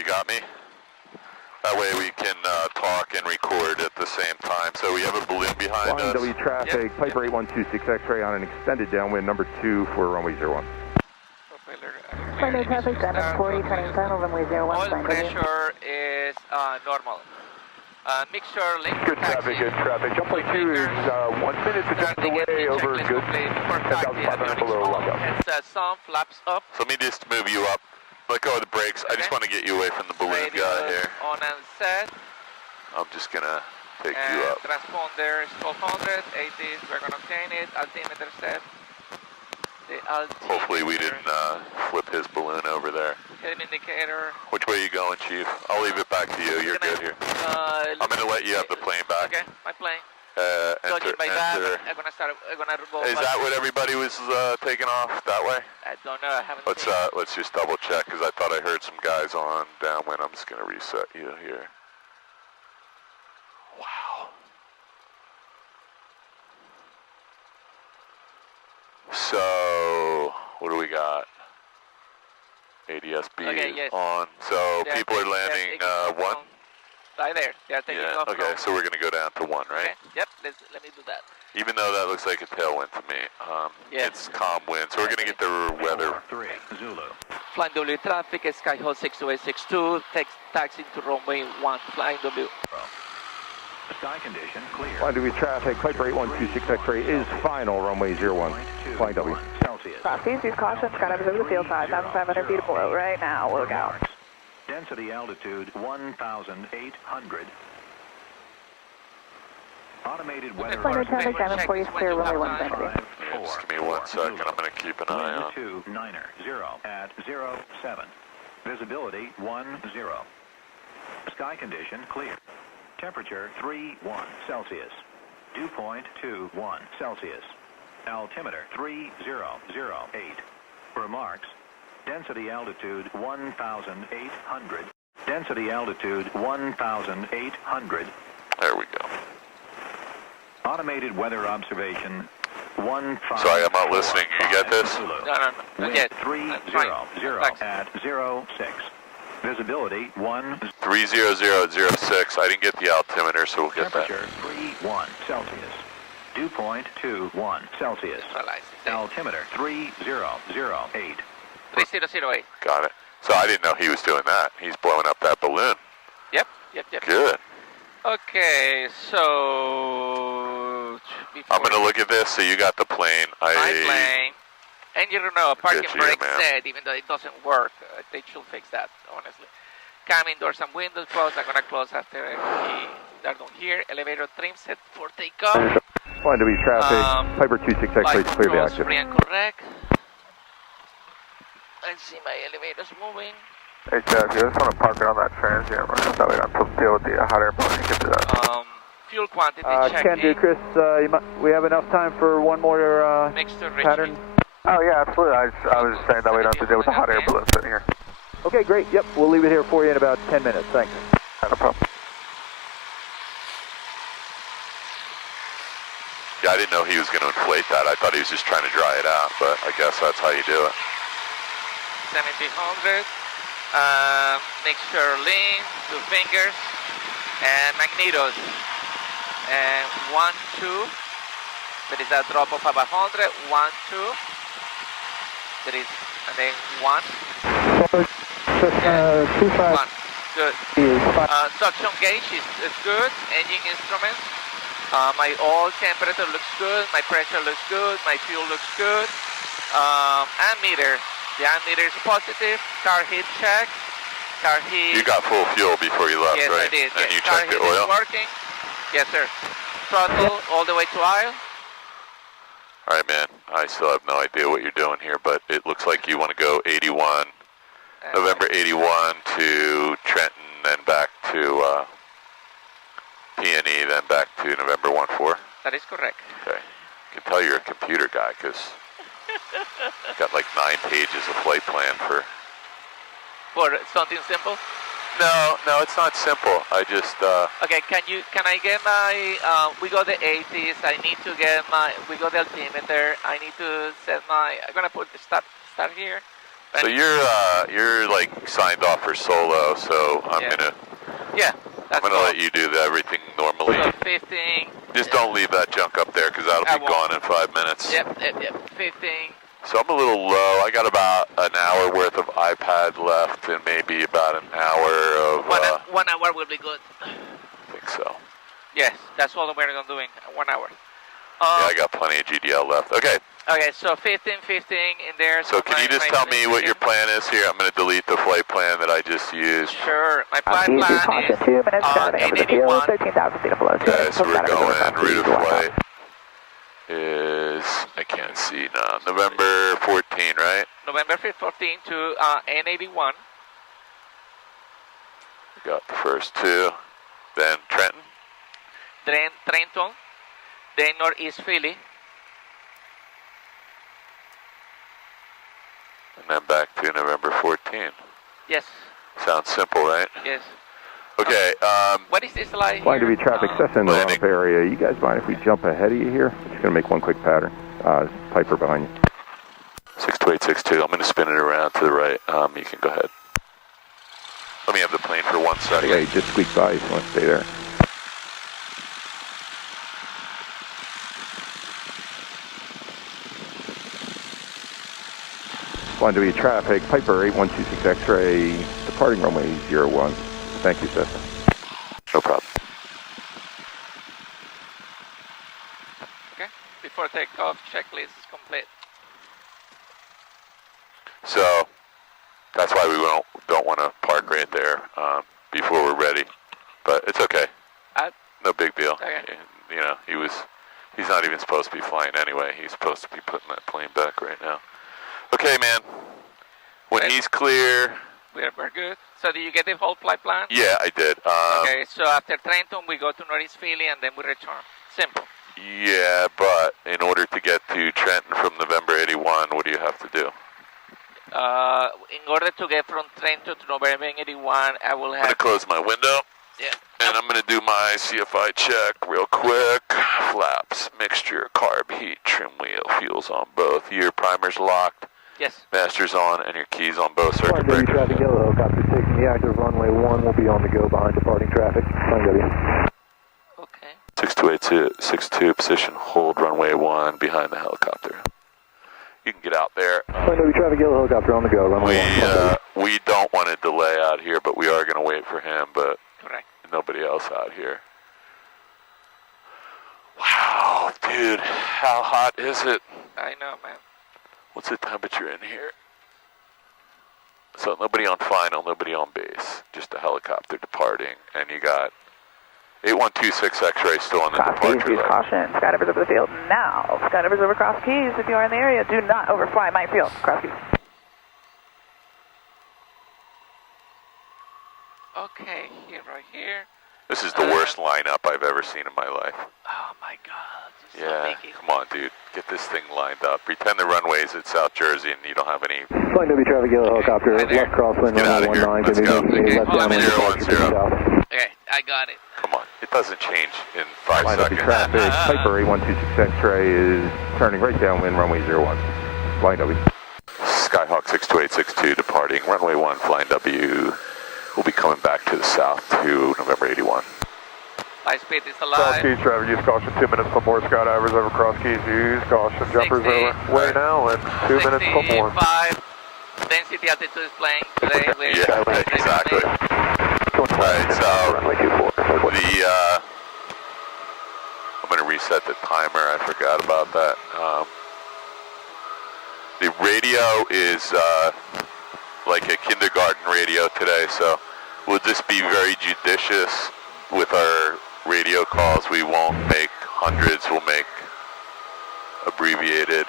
you got me? That way we can talk and record at the same time. So we have a balloon behind us. W traffic, Piper 8126 X-ray on an extended downwind number 2 for runway 01. Flight traffic, N40, turning final, runway 01. Oil pressure is normal. Mixture link. Good traffic, good traffic. Jump plate 2 is 1 minute to jump away, over, good. 10,500 below, lockout. And some flaps up. So let me just move you up. Let go of the brakes. I just want to get you away from the balloon guy here. On and set. I'm just going to take and you up. Transponder is 1200, 80s, we're going to obtain it. Altimeter set. The altimeter. Hopefully we didn't flip his balloon over there. Head indicator. Which way are you going, Chief? I'll leave it back to you. You're good here. I'm going to let you have the plane back. Okay, my plane. Enter. I'm gonna start. I'm gonna go. Is that what everybody was taking off that way? I don't know. I haven't. Let's just double check because I thought I heard some guys on downwind. I'm just gonna reset you here. Wow. So what do we got? ADSB on. So people are landing 1. Right there. They are taking off. Okay, so we're going to go down to 1, right? Okay. Yep, let me do that. Even though that looks like a tailwind to me, it's calm wind, so we're going to get the weather. 3, Zulu. Flying W traffic, Skyhawk 62862, taxi to runway 1, Flying W. Sky condition clear. Flying W traffic, Piper 8126 X-ray is final, runway 01, Flying W. Celsius. Please use caution, skydive over the field side, 1,500 feet below right now, look out. Density altitude 1,800. Automated weather. Flight traffic, N14 is clear, runway 1, thank you. Just give me 1 second, I'm going to keep an eye on. 290 at 07. Visibility 10. Sky condition clear. Temperature 31 Celsius. Dew point 21 Celsius. Altimeter 3008. Remarks. Density altitude 1,800. Density altitude 1,800. There we go. Automated weather observation 15. Sorry, I'm not listening. You get this? No. Okay. 300 at 06. Visibility 30006. I didn't get the altimeter, so we'll get that. Temperature 31 Celsius. Dew point 21 Celsius. Altimeter 3008. 3008. Got it. So I didn't know he was doing that. He's blowing up that balloon. Yep. Good. Okay, so I'm going to look at this. So you got the plane. My plane. And you don't know, parking brake set, even though it doesn't work, they should fix that, honestly. Cabin doors and windows closed. I'm going to close after they're done here. Elevator trim set for takeoff. Flying W traffic, Piper 26 X-ray, clear the active. Free and correct. I see my elevators moving. Hey, Jeff, you just want to park it on that transient, right? That way I don't deal with the hot air balloon and get to that. Fuel quantity check. Can do, Chris. We have enough time for one more pattern. Oh, yeah, absolutely. I was just saying that we don't have to deal with the hot air balloon sitting here. Okay, great. Yep, we'll leave it here for you in about 10 minutes. Thanks. No problem. Yeah, I didn't know he was going to inflate that. I thought he was just trying to dry it out, but I guess that's how you do it. 1700. Mixture lean, 2 fingers, and magnetos. And 1, 2. There is a drop of about 100. 1, 2. There is, and then 1. 25. 1. Good. Suction gauge is good. Engine instruments. My oil temperature looks good. My pressure looks good. My fuel looks good. Ammeter. The ammeter is positive. Car heat check. Car heat. You got full fuel before you left, yes, right? Yes, I did. And yes. you checked the oil? Is working. Yes, sir. Throttle all the way to aisle. All right, man. I still have no idea what you're doing here, but it looks like you want to go 81, November 81 to Trenton, then back to KPNE, then back to November 14. That is correct. Okay. I can tell you're a computer guy because you've got like 9 pages of flight plan for... For something simple? No, it's not simple. I just... Okay, can I get my, we got the 80s, I need to get my, we got the altimeter, I need to set my, I'm gonna put the start here, So you're like signed off for solo, so I'm gonna let you do everything normally. So 15. Just don't leave that junk up there because that'll be gone in 5 minutes. Yep. 15. So I'm a little low. I got about an hour worth of iPad left and maybe about an hour of... 1 hour will be good. I think so. Yes, that's all we're doing, 1 hour. Yeah, I got plenty of GDL left. Okay. Okay, so 15 in there. So can you just tell me what your plan is here? I'm going to delete the flight plan that I just used. Sure. My flight plan is N81. 13,000 feet of below. Okay, so we're going, route of flight is, I can't see now, November 14, right? November 14 to N81. We got the first two. Then Trenton. Then Trenton. Then Northeast Philly. And then back to November 14. Yes. Sounds simple, right? Yes. Okay, what is this like? Flying to be traffic, Cessna in the runoff area. You guys mind if we jump ahead of you here? Just going to make one quick pattern. Piper behind you. 62862, I'm going to spin it around to the right. You can go ahead. Let me have the plane for 1 second. Okay, just squeak by if you want to stay there. Flying to be traffic, Piper 8126 X-ray, departing runway 01. Thank you, Cessna. No problem. Okay. Before takeoff, checklist is complete. So that's why we don't want to park right there before we're ready. But it's okay. No big deal. Okay. You know, he's not even supposed to be flying anyway. He's supposed to be putting that plane back right now. Okay, man. When he's clear. We're good. So did you get the whole flight plan? Yeah, I did. Okay, so after Trenton, we go to Northeast Philly, and then we return. Simple. Yeah, but in order to get to Trenton from November 81, what do you have to do? In order to get from Trenton to November 81, I will have... I'm going to close my window. Yeah. And I'm going to do my CFI check real quick. Flaps, mixture, carb, heat, trim wheel, fuel's on both. Your primer's locked. Yes. Master's on, and your keys on both circuit Flying W breakers. traffic yellow, helicopter taking the active runway 1 will be on the go behind departing traffic. Flying W. Okay. 6282, position, hold runway 1 behind the helicopter. You can get out there. Flying W traffic yellow, helicopter on the go, runway 1. We don't want to delay out here, but we are going to wait for him, but Correct. Nobody else out here. Wow, dude, how hot is it? I know, man. What's the temperature in here? So nobody on final, nobody on base, just a helicopter departing, and you got 8126 X-ray still on the Cross Keys, departure use line. caution. Skydivers over the field now. Skydivers over Cross Keys. If you are in the area, do not overfly my field. Cross Keys. Okay, here, right here. This is the worst lineup I've ever seen in my life. Oh my God. Yeah, come on, dude. Get this thing lined up. Pretend the runway's at South Jersey and you don't have any... Flying W traffic yellow, helicopter, left crosswind, Get out of here. runway 19, Let's go. making left downwind departure to the south. Okay, I got it. Come on. It doesn't change in 5 Flying to be seconds. traffic, Piper 8126 X-ray is turning right downwind runway 01. Flying W. Skyhawk 62862 departing runway 1, flying W. We'll be coming back to the south to November 81. Light speed is Cross alive. Keys traffic, use caution, 2 minutes for more skydivers over Cross Keys, use caution, jumpers over way now, and 2 minutes for more. 65. Density altitude is playing today. Yeah, exactly. Alright, so I'm going to reset the timer, I forgot about that. The radio is like a kindergarten radio today, so we'll just be very judicious with our radio calls. We won't make hundreds, we'll make abbreviated.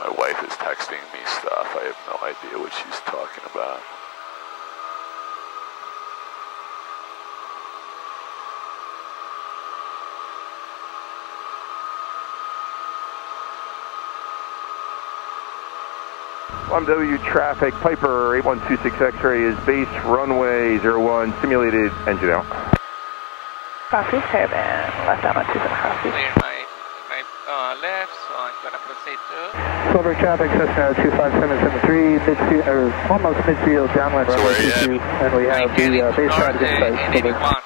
My wife is texting me stuff. I have no idea what she's talking about. W traffic, Piper 8126 X-ray is base runway 01, simulated engine out. Cross Keys, caravan, left down on 27 Cross Keys. Clear my left, so I'm going to proceed to... Silver traffic, Cessna 25773, midfield, or almost midfield, downwind So runway where are you 22, and we have the base traffic in sight. Silver. N81.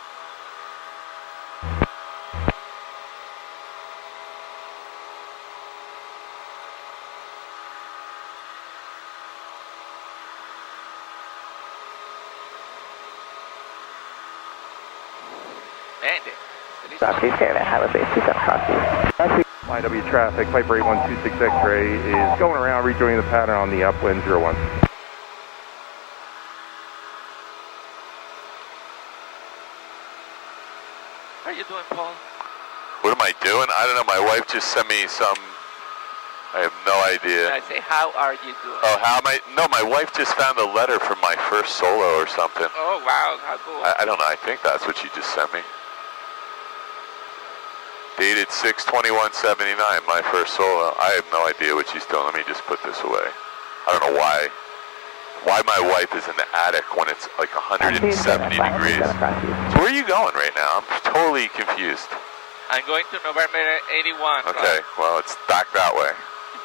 Cross Keys, Caravan, Highway Base 27, Cross Keys. YW traffic, Piper 8126 X-ray is going around, rejoining the pattern on the upwind 01. How are you doing, Paul? What am I doing? I don't know. My wife just sent me some. I have no idea. I say, how are you doing? Oh, how am I? No, my wife just found a letter from my first solo or something. Oh, wow, how cool. I don't know. I think that's what she just sent me. Dated 6/21/79, my first solo. I have no idea what she's doing. Let me just put this away. I don't know why my wife is in the attic when it's like 170 degrees. So where are you going right now? I'm totally confused. I'm going to November 81. Okay, well, it's back that way.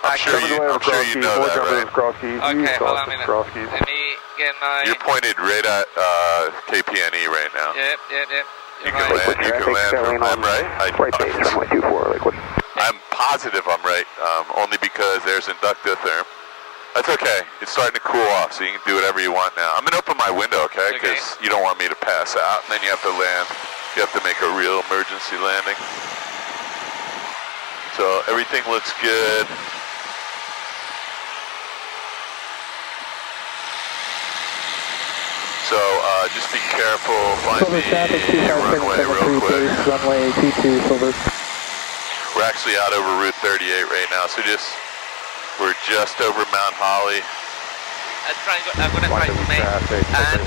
I'm sure you know that, right? Okay, hold on a minute. Let me get my... You're pointed right at KPNE right now. Yep. You can land from them, right? Right base, runway 24, Lakewood. I'm positive I'm right, only because there's inductotherm. That's okay. It's starting to cool off, so you can do whatever you want now. I'm going to open my window, okay? Because you don't want me to pass out, and then you have to land. You have to make a real emergency landing. So everything looks good. So just be careful. Find the runway real quick. Runway 22, Silver. We're actually out over Route 38 right now, so we're just over Mount Holly. I'm going to try to make, and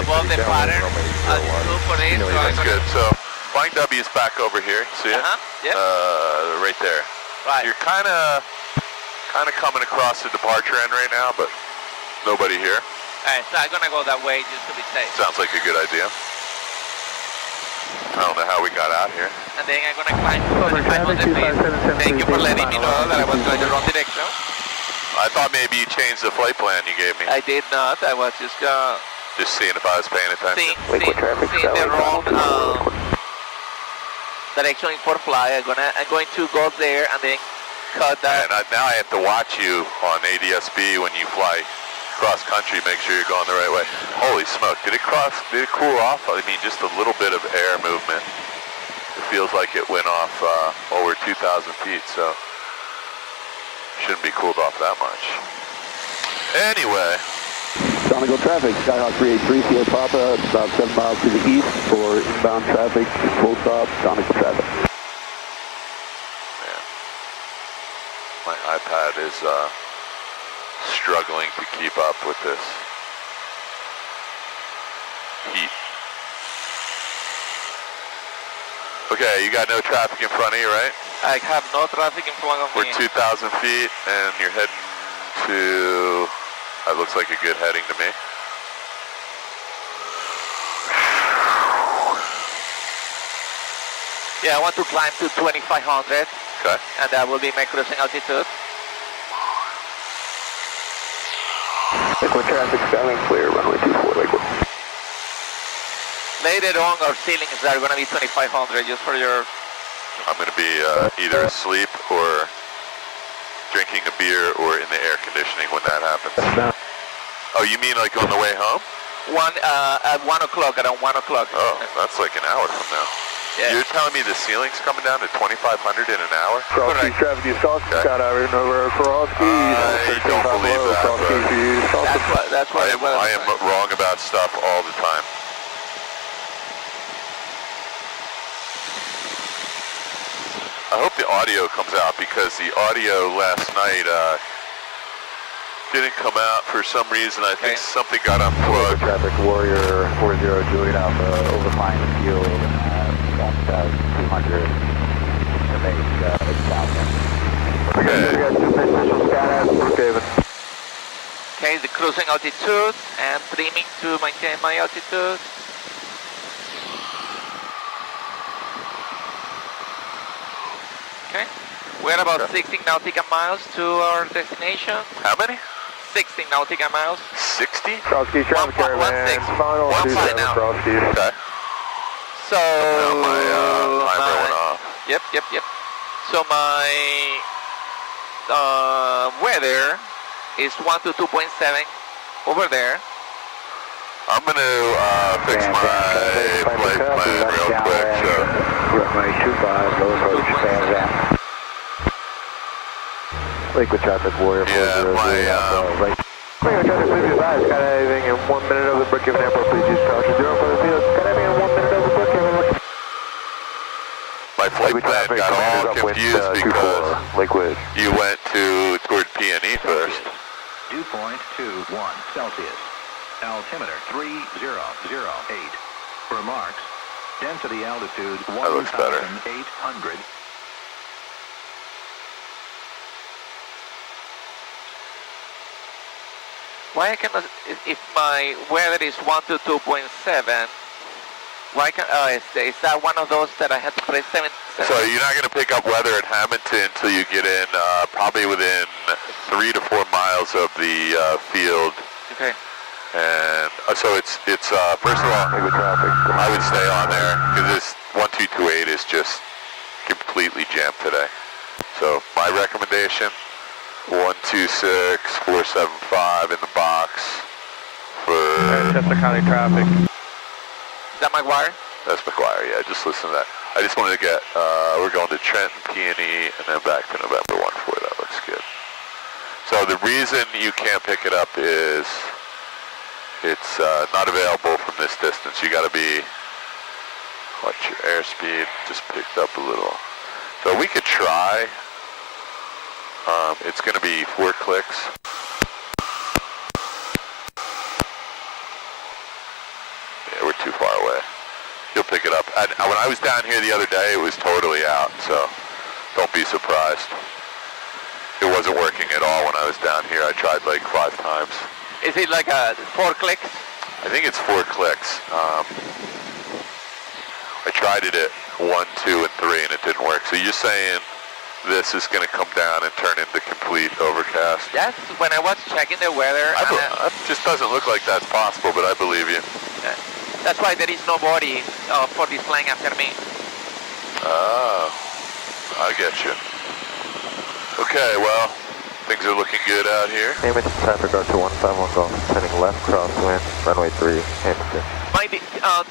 above the pattern, look for it. That's good. So Flying W is back over here. See it? Yep. Right there. Right. You're kind of coming across the departure end right now, but nobody here. Alright, so I'm going to go that way just to be safe. Sounds like a good idea. I don't know how we got out here. And then I'm going to climb to the top of the field. Thank you for letting me know that I was going the wrong direction. I thought maybe you changed the flight plan you gave me. I did not. I was just seeing if I was paying attention. seeing the wrong direction for fly. I'm going to go there and then cut that. And now I have to watch you on ADSB when you fly cross country. Make sure you're going the right way. Holy smoke! Did it cool off? I mean, just a little bit of air movement. It feels like it went off over 2,000 feet, so shouldn't be cooled off that much. Anyway. Donegal traffic, Skyhawk 383, Sierra Papa, about 7 miles to the east for inbound traffic, full stop, Donegal traffic. Man, my iPad is struggling to keep up with this heat. Okay, you got no traffic in front of you, right? I have no traffic in front of me. We're 2,000 feet, and you're heading to... That looks like a good heading to me. Yeah, I want to climb to 2,500. Okay. And that will be my cruising altitude. Lakewood traffic, Skyline clear, runway 24, Lakewood. Later on, our ceilings are going to be 2,500 just for your... I'm going to be either asleep or drinking a beer or in the air conditioning when that happens. Oh, you mean like on the way home? At 1 o'clock, around 1 o'clock. Oh, that's like an hour from now. Yeah. You're telling me the ceiling's coming down to 2,500 in an hour? Cross Keys traffic, you saw Skydiver over Cross Keys. I don't believe that, but that's what I am wrong about stuff all the time. I hope the audio comes out because the audio last night didn't come out for some reason. I think something got unplugged. Traffic Warrior 40 Juliet Alpha overflying the field at 200 to make southbound. Okay, the cruising altitude and trimming to maintain my altitude. Okay. We're about 16 nautical miles to our destination. How many? 16 nautical miles. 60? Cross Keys traffic caravan, final 1-5 now. Cross Keys. Okay. So My timer went off. Yep. So my weather is 1 to 2.7 over there. I'm going to fix my flight plan real quick. So. Runway 25, low approach, stands down. Liquid traffic, Warrior 400, right. Traffic, please be advised, skydiving in 1 minute over the Brookhaven Airport, please use caution. 0 for the field, skydiving in 1 minute over Brookhaven. My flight plan got all confused because you went toward PNE first. Dew point 21 Celsius. Altimeter 3008. Remarks. Density altitude 1,800. Why I cannot, if my weather is 1 to 2.7, why can, is that one of those that I had to press 7? So you're not going to pick up weather at Hamilton until you get in probably within 3 to 4 miles of the field. Okay. And so it's first of all, I would stay on there because this 1228 is just completely jammed today. So my recommendation, 126475 in the box for Chester County traffic. Is that McGuire? That's McGuire, yeah, just listen to that. I just wanted to get, we're going to Trenton, PNE, and then back to November 14. That looks good. So the reason you can't pick it up is it's not available from this distance. You got to be, watch your airspeed, just picked up a little. So we could try. It's going to be 4 clicks. Yeah, we're too far away. You'll pick it up. And when I was down here the other day, it was totally out, so don't be surprised. It wasn't working at all when I was down here. I tried like 5 times. Is it like 4 clicks? I think it's 4 clicks. I tried it at 1, 2, and 3, and it didn't work. So you're saying this is going to come down and turn into complete overcast? Yes, when I was checking the weather. It just doesn't look like that's possible, but I believe you. That's why there is nobody for this flying after me. Oh, I get you. Okay, well, things are looking good out here. Hamilton traffic out to 151 Golf, heading left crosswind, runway 3, Hamilton.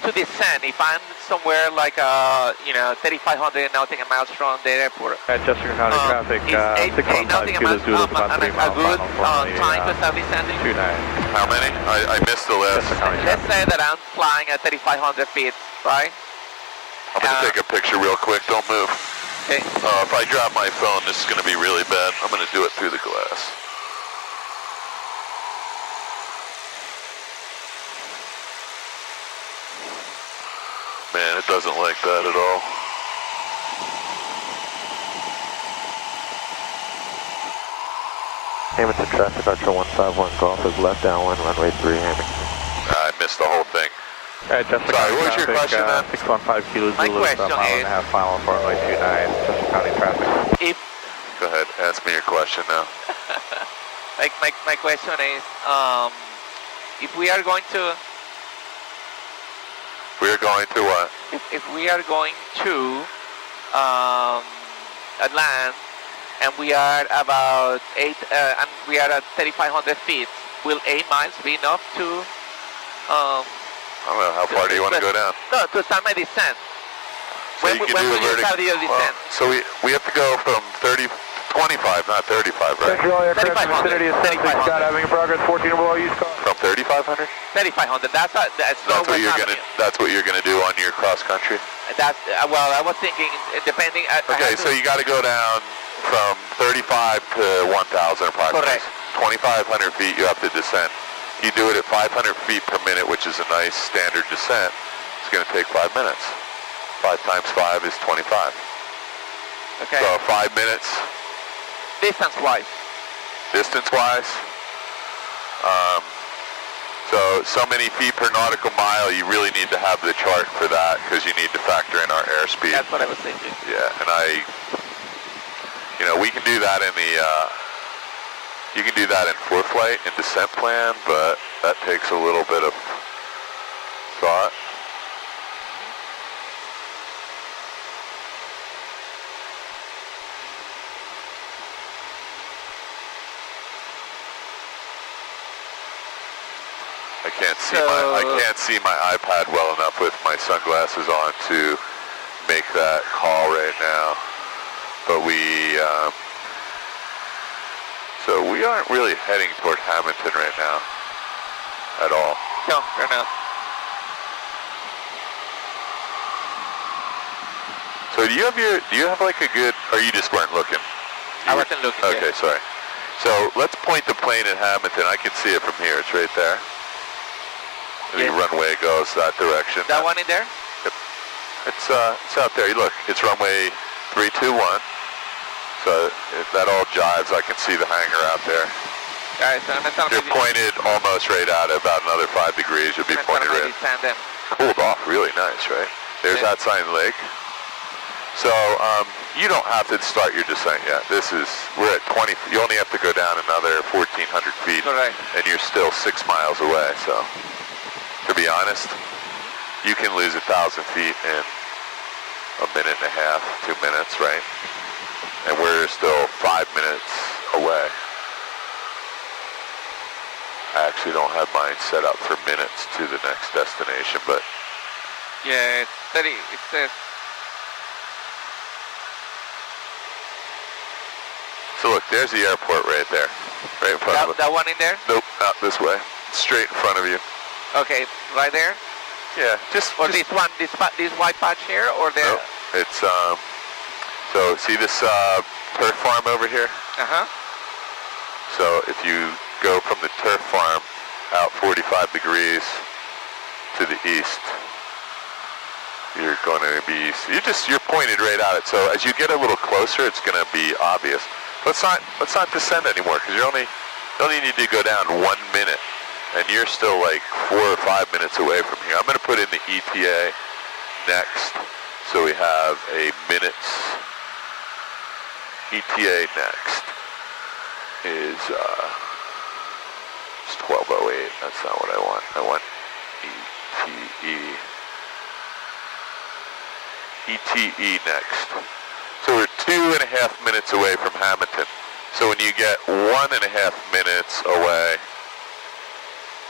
To descend, if I'm somewhere like 3,500 nautical miles from the airport. Chester County traffic, 615 kilos due to about 3 mile final for time to start descending? 29. How many? I missed the list. Let's say that I'm flying at 3,500 feet, right? I'm going to take a picture real quick. Don't move. Okay. If I drop my phone, this is going to be really bad. I'm going to do it through the glass. Man, it doesn't like that at all. Hamilton traffic out to 151 Golf is left downwind, runway 3, Hamilton. I missed the whole thing. Chester Sorry, what was your question then? 615 kilos My due to about a mile and a half final for runway 29, Chester County traffic. Go ahead, ask me your question now. My question is, if we are going to... We are going to what? If we are going to land and we are about and we are at 3,500 feet, will 8 miles be enough to? I don't know. How far do you want to go down? No, to start my descent. So when will you start your descent? So we have to go from 25, not 35, right? Central aircraft vicinity of 76, skydiving in progress, 14 below, use call. From 3,500? 3,500. That's what you're gonna. That's what you're gonna do on your cross country. That's well, I was thinking depending. Okay, so you got to go down from 35 to 1,000 approximately. Correct. 2,500 feet you have to descend. You do it at 500 feet per minute, which is a nice standard descent. It's going to take 5 minutes. 5 times 5 is 25. Okay. So 5 minutes. Distance-wise. Distance-wise. So many feet per nautical mile, you really need to have the chart for that because you need to factor in our airspeed. That's what I was thinking. Yeah, and You know, we can do that in the, you can do that in ForeFlight in descent plan, but that takes a little bit of thought. I can't see my iPad well enough with my sunglasses on to make that call right now. But so we aren't really heading toward Hamilton right now at all. No, we're not. So do you have like a good, or you just weren't looking? I wasn't looking. Okay, sorry. So let's point the plane at Hamilton. I can see it from here. It's right there. The runway goes that direction. That one in there? Yep. It's out there. Look, it's runway 321. So if that all jives, I can see the hangar out there. Guys, you're pointed almost right at it, about another 5 degrees. You'll be pointed right. Cooled off really nice, right? There's that sign lake. So you don't have to start your descent yet. We're at 20. You only have to go down another 1,400 feet, correct, and you're still 6 miles away. So to be honest, you can lose 1,000 feet in a minute and a half, 2 minutes, right? And we're still 5 minutes away. I actually don't have mine set up for minutes to the next destination, but yeah, it's 30. It says. So look, there's the airport right there, right in front of us. That one in there? Nope, not this way. Straight in front of you. Okay, right there. Yeah, just. Or this one, this white patch here, or there? Nope, it's So see this turf farm over here? So if you go from the turf farm out 45 degrees to the east, you're going to be, you're pointed right at it. So as you get a little closer, it's going to be obvious. Let's not descend anymore, because you only need to go down 1 minute, and you're still like 4 or 5 minutes away from here. I'm going to put in the ETA next, so we have a minute's ETA next is it's 12:08. That's not what I want. I want ETE next. So we're 2.5 minutes away from Hamilton. So when you get 1.5 minutes away,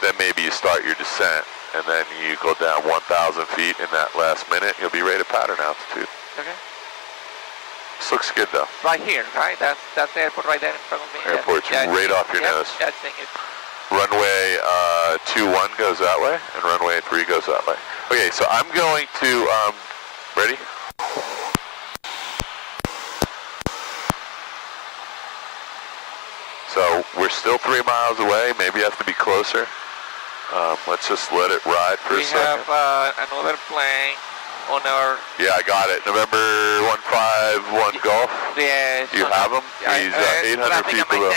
then maybe you start your descent, and then you go down 1,000 feet in that last minute. You'll be right at pattern altitude. Okay. This looks good though. Right here, right? That's the airport right there in front of me. Airport's right off your nose. Yeah, I think it. Runway 21 goes that way, and runway 3 goes that way. Okay, so I'm going to, ready? So we're still 3 miles away. Maybe you have to be closer. Let's just let it ride for a second. We have another plane on our... Yeah, I got it. November 151 Golf. Yes. You have him? He's 800 feet below.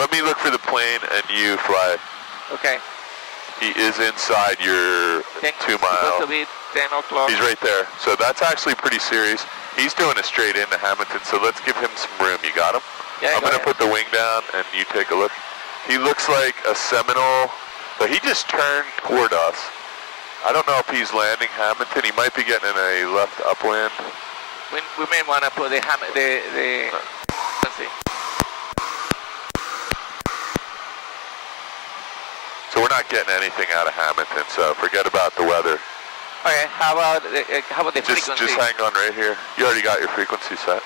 Let me look for the plane and you fly. Okay. He is inside your 2 mile. Supposed to be 10 o'clock. He's right there. So that's actually pretty serious. He's doing it straight into Hamilton, so let's give him some room. You got him? Yeah, I'm going to put the wing down and you take a look. He looks like a Seminole, but he just turned toward us. I don't know if he's landing Hamilton. He might be getting in a left upwind. We may want to put let's see. So we're not getting anything out of Hamilton, so forget about the weather. Okay, how about the frequency? Just hang on right here. You already got your frequency set.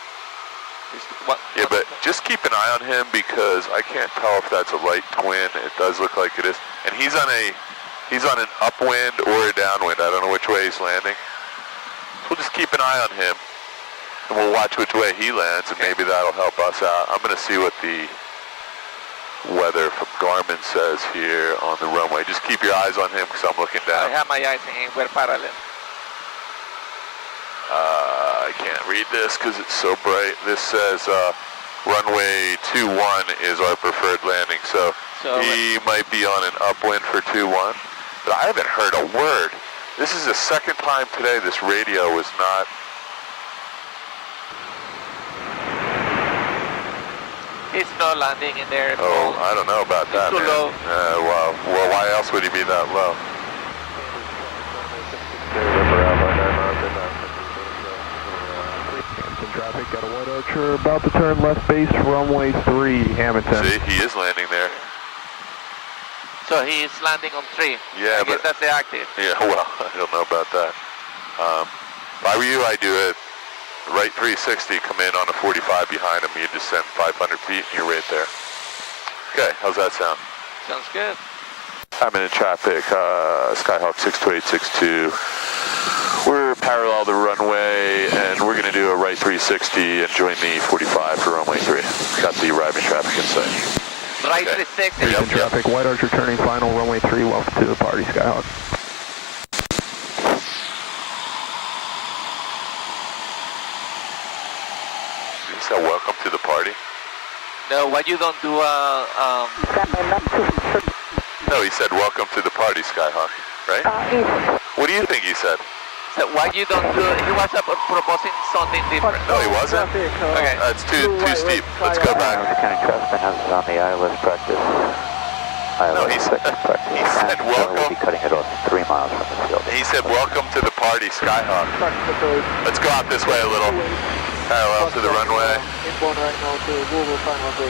Yeah, but just keep an eye on him, because I can't tell if that's a light twin. It does look like it is. And he's on an upwind or a downwind. I don't know which way he's landing. So we'll just keep an eye on him, and we'll watch which way he lands, and maybe that'll help us out. I'm going to see what the weather from Garmin says here on the runway. Just keep your eyes on him, because I'm looking down. I have my eyes on him. We're parallel. I can't read this because it's so bright. This says runway 21 is our preferred landing, so he might be on an upwind for 21. But I haven't heard a word. This is the second time today this radio was not. He's not landing in there. Oh, I don't know about that, too man. low. Well, why else would he be that low? Traffic, got a white archer about to turn left base, runway 3, Hamilton. See, he is landing there. So he's landing on 3. Yeah, I guess that's the active. Yeah, well, I don't know about that. If I were you, I'd do it right 360, come in on a 45 behind him, you descend 500 feet, and you're right there. Okay, how's that sound? Sounds good. I'm in traffic, Skyhawk 62862. We're parallel to runway, and we're going to do a right 360 and join the 45 for runway 3. Got the arriving traffic in sight. Right Okay. 360. Yep. Traffic, white archer turning final, runway 3, welcome to the party, Skyhawk. You said welcome to the party? No, what you don't do, No, he said welcome to the party, Skyhawk, right? What do you think he said? so what you don't do, he was proposing something different. No, he wasn't. Okay. That's too steep. Let's go back. Lieutenant Craftsman has it on the ILS practice. No, he said We'll be welcome. cutting it off 3 miles from the field. He said welcome to the party, Skyhawk. Let's go out this way a little. Parallel to the runway.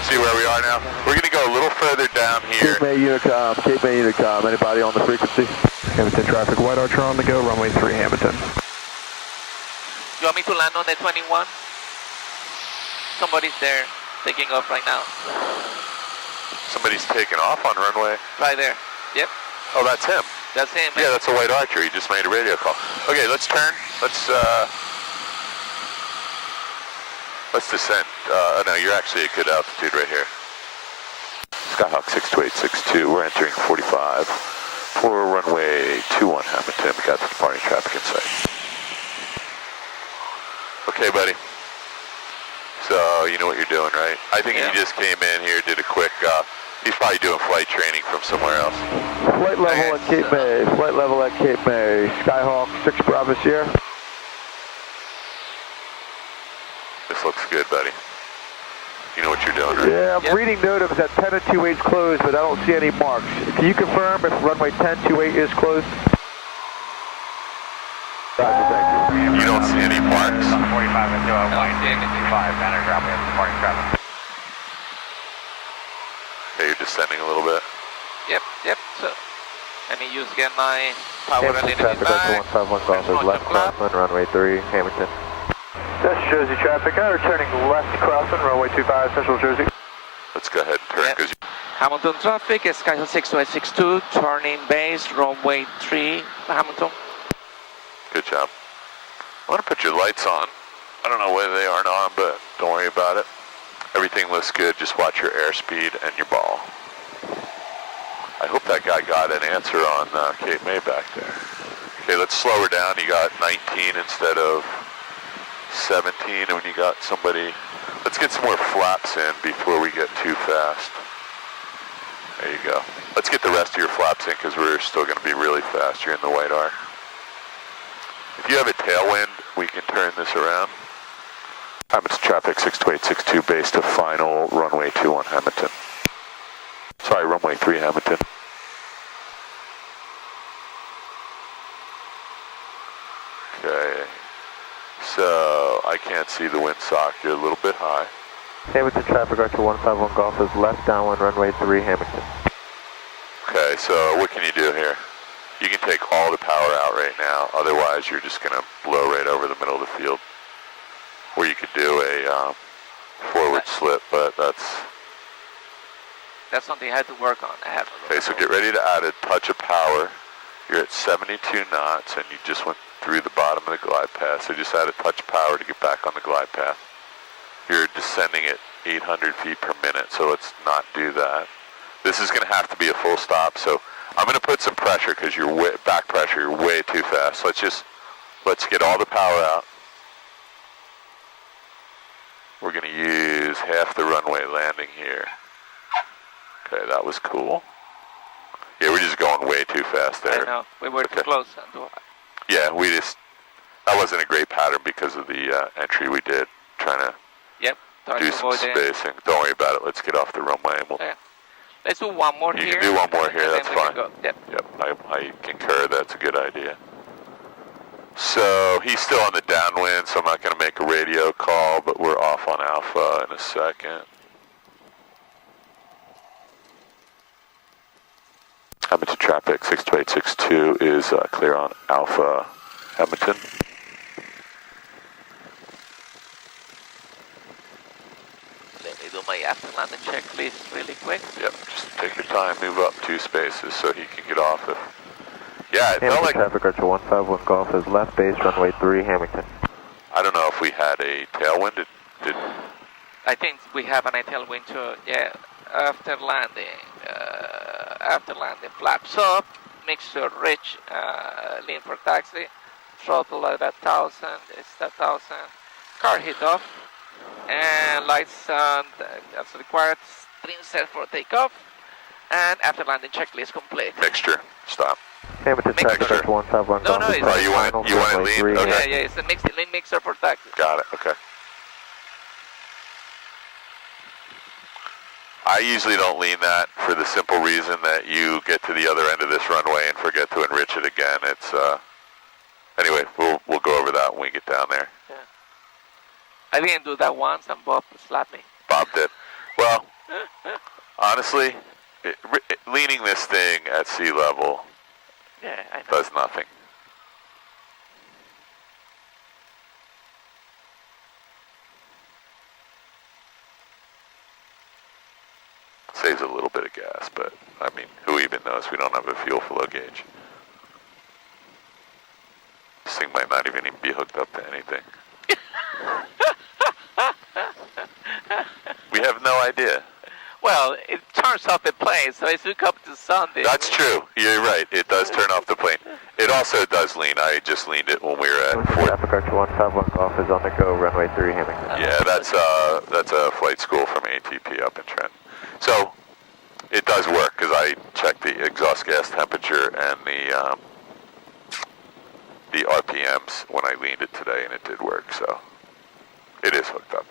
See where we are now? We're going to go a little further down here. Cape May Unicom, anybody on the frequency? Hamilton traffic, white archer on the go, runway 3, Hamilton. You want me to land on the 21? Somebody's there, taking off right now. Somebody's taking off on runway. Right there. Yep, Oh, that's him. that's him. Yeah, that's a white archer. He just made a radio call. Okay, let's turn. Let's descend. No, you're actually at good altitude right here. Skyhawk 62862. We're entering 45 for runway 21 Hamilton. We got the departing traffic in sight. Okay, buddy. So you know what you're doing, right? I think Yeah. he just came in here, did a quick. He's probably doing flight training from somewhere else. Flight level at Cape May, flight level at Cape May, Skyhawk 6 Bravo Sierra. This looks good, buddy. You know what you're doing, right? Yeah, I'm Yep. reading NOTAMs at 10 and 28 closed, but I don't see any marks. Can you confirm if runway 10-28 is closed? Roger, thank you. You don't see any marks? On the 45 into a No, white yeah, 65, Banner ground, we have departing traffic. Okay, you're descending a little bit. Yep, so let me just get my power a little bit traffic back. on 151 Golf is left crosswind, runway 3, Hamilton. That's Jersey traffic, returning left crossing, runway 25, Central Jersey. Let's go ahead and turn Yep. because Hamilton traffic, Skyhawk 62862, turning base, runway 3, Hamilton. good job. I want to put your lights on. I don't know whether they aren't on, but don't worry about it. Everything looks good. Just watch your airspeed and your ball. I hope that guy got an answer on Cape May back there. Okay, let's slow her down. You got 19 instead of 17, and when you got somebody, let's get some more flaps in before we get too fast. There you go. Let's get the rest of your flaps in because we're still going to be really fast. You're in the white arc. If you have a tailwind, we can turn this around. Hamilton traffic 62862 base to final runway 21 Hamilton. Sorry, runway 3 Hamilton. Okay. So I can't see the windsock. You're a little bit high. Hamilton traffic, Archer 151 Golf is left downwind, runway 3, Hamilton. Okay, so what can you do here? You can take all the power out right now. Otherwise, you're just going to blow right over the middle of the field. Or you could do a forward slip, but that's... That's something I had to work on. Okay, so get ready to add a touch of power. You're at 72 knots, and you just went through the bottom of the glide path. So just add a touch of power to get back on the glide path. You're descending at 800 feet per minute, so let's not do that. This is going to have to be a full stop, so I'm going to put some pressure because you're way, back pressure. You're way too fast. Let's get all the power out. We're going to use half the runway landing here. Okay, that was cool. Yeah, we're just going way too fast there. I know, we were too close. Yeah, that wasn't a great pattern because of the entry we did, trying to do some spacing. Don't worry about it. Let's get off the runway. And we'll, let's do one more here. You can do one more here. That's fine. Yep. I concur. That's a good idea. So he's still on the downwind, so I'm not going to make a radio call, but we're off on Alpha in a second. Edmonton traffic 62862 is clear on Alpha Edmonton. Let me do my after landing checklist really quick. Yep, just take your time, move up 2 spaces so he can get off it. Yeah, it felt like... Traffic Archer 151 Golf is left base, runway 3, Hamilton. I don't know if we had a tailwind. Did I think we have an tailwind too. Yeah, after landing, flaps up, mixture rich, lean for taxi, throttle at 1,000, it's 1,000, car hit off, and lights as required, trim set for takeoff, and after landing checklist complete. Mixture, stop. Hamilton traffic Archer 151 Golf. No, oh, you want it lean? Okay. Yeah, it's a lean mixer for taxi. Got it, okay. I usually don't lean that for the simple reason that you get to the other end of this runway and forget to enrich it again. It's, anyway, we'll go over that when we get down there. Yeah. I didn't do that once and Bob slapped me. Bob did. Well, honestly, leaning this thing at sea level does nothing. Saves a little bit of gas, but I mean, who even knows? We don't have a fuel flow gauge. This thing might not even be hooked up to anything. We have no idea. Well, it turns off the plane, so it's hooked up to something. That's true. You're right. It does turn off the plane. It also does lean. I just leaned it when we were at Traffic Archer 151 Golf is on the go, runway 3, Hamilton. Yeah, that's a flight school from ATP up in Trent. So it does work because I checked the exhaust gas temperature and the RPMs when I leaned it today, and it did work. So it is hooked up.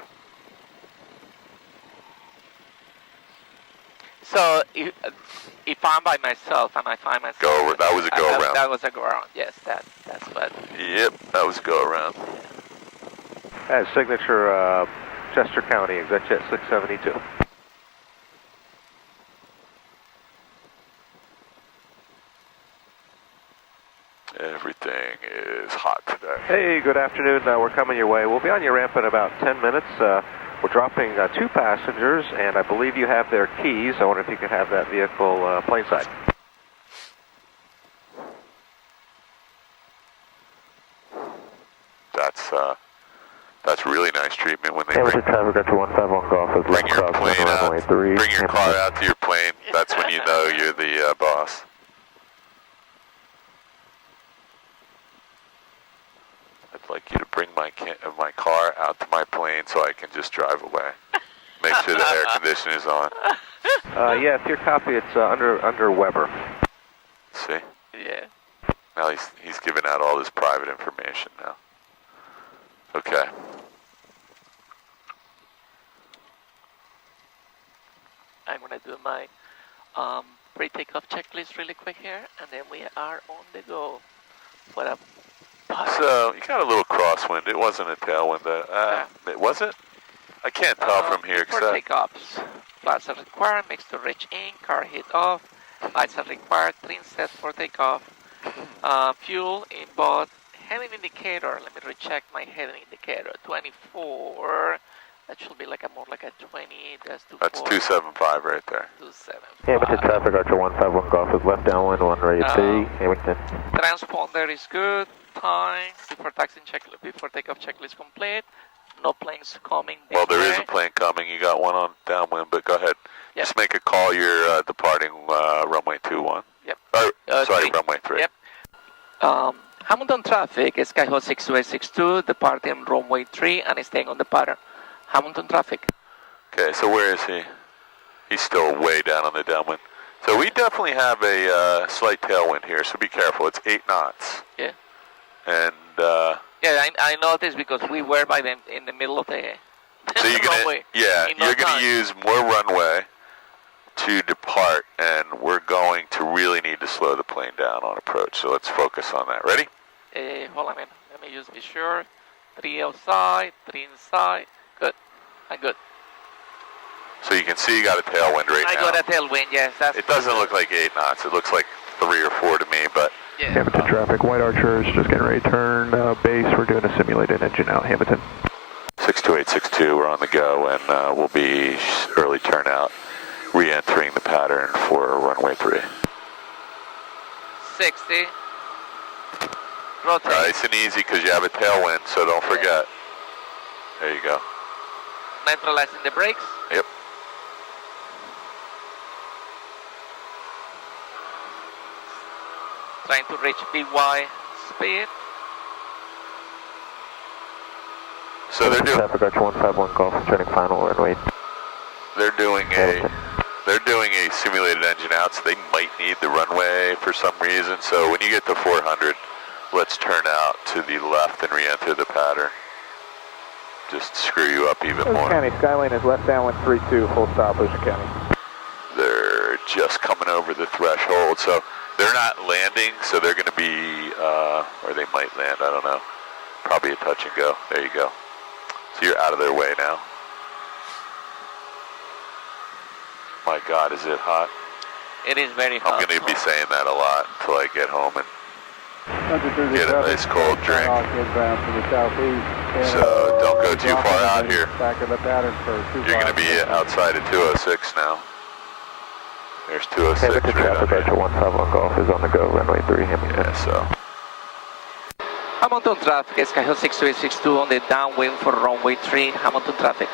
So if I'm by myself and I find myself... That was a go around. That was a go around. Yes, that's what... Yep, that was a go around. As signature Chester County, ExecJet 672. Everything is hot today. Hey, good afternoon. We're coming your way. We'll be on your ramp in about 10 minutes. We're dropping 2 passengers, and I believe you have their keys. I wonder if you could have that vehicle plainside. That's really nice treatment when they bring your plane out. Bring your car out to your plane. That's when you know you're the boss. I'd like you to bring my car out to my plane so I can just drive away. Make sure the air conditioning is on. Yeah, if your copy, it's under Weber. See? Yeah. Now he's giving out all this private information now. Okay. I'm gonna do my pre-takeoff checklist really quick here, and then we are on the go. What up? So you got a little crosswind. It wasn't a tailwind. It was it? I can't tell from here. For takeoffs, flaps are required. Mix to reach in. Car hit off. Lights are required. Trim set for takeoff. Fuel in both. Heading indicator. Let me recheck my heading indicator. 24. That should be more like a 20. That's 275 right there. 275. Hamilton traffic Archer 151 Golf is left downwind, runway 3, Hamilton. Transponder is good. Time before takeoff checklist complete. No planes coming. Well, there is a plane coming. You got one on downwind, but go ahead. Yep. Just make a call. You're departing runway 21. Yep. Sorry, runway 3. Yep. Hamilton traffic is Skyhawk 62862, departing runway 3 and staying on the pattern. Hamilton traffic. Okay, so where is he? He's still way down on the downwind. So we definitely have a slight tailwind here, so be careful. It's 8 knots. Yeah. And yeah, I noticed because we were by them in the middle of the. So So you're gonna, you're gonna use more runway to depart, and we're going to really need to slow the plane down on approach. So let's focus on that. Ready? Hold on a minute. Let me just be sure. 3 outside, 3 inside. Good. I'm good. So you can see you got a tailwind right now. I got a tailwind, yes. It doesn't look like 8 knots. It looks like 3 or 4 to me, but... Yeah. Hamilton traffic, White Archers, just getting ready to turn base. We're doing a simulated engine out, Hamilton. 62862, we're on the go, and we'll be early turnout, re-entering the pattern for runway 3. 60. Rotate. Nice and easy because you have a tailwind, so don't forget. There you go. Neutralizing the brakes. Yep. Trying to reach BY speed. So they're doing... Traffic Arch 151 Golf, turning final runway. They're doing a simulated engine out, so they might need the runway for some reason. So when you get to 400, let's turn out to the left and re-enter the pattern. Just screw you up even more. County, Skylane is left downwind 32, full stop, Ocean County. They're just coming over the threshold, so they're not landing, so they're going to be, or they might land, I don't know. Probably a touch and go. There you go. So you're out of their way now. My God, is it hot? It is very hot. I'm going to be saying that a lot until I get home and get a nice cold drink. So don't go too far out here. You're going to be outside of 206 now. There's 206 right traffic Arch 151 Golf is on the go, runway 3, Hamilton. Yeah, so. Hamilton traffic, Skyhawk 6862 on the downwind for runway 3, Hamilton traffic.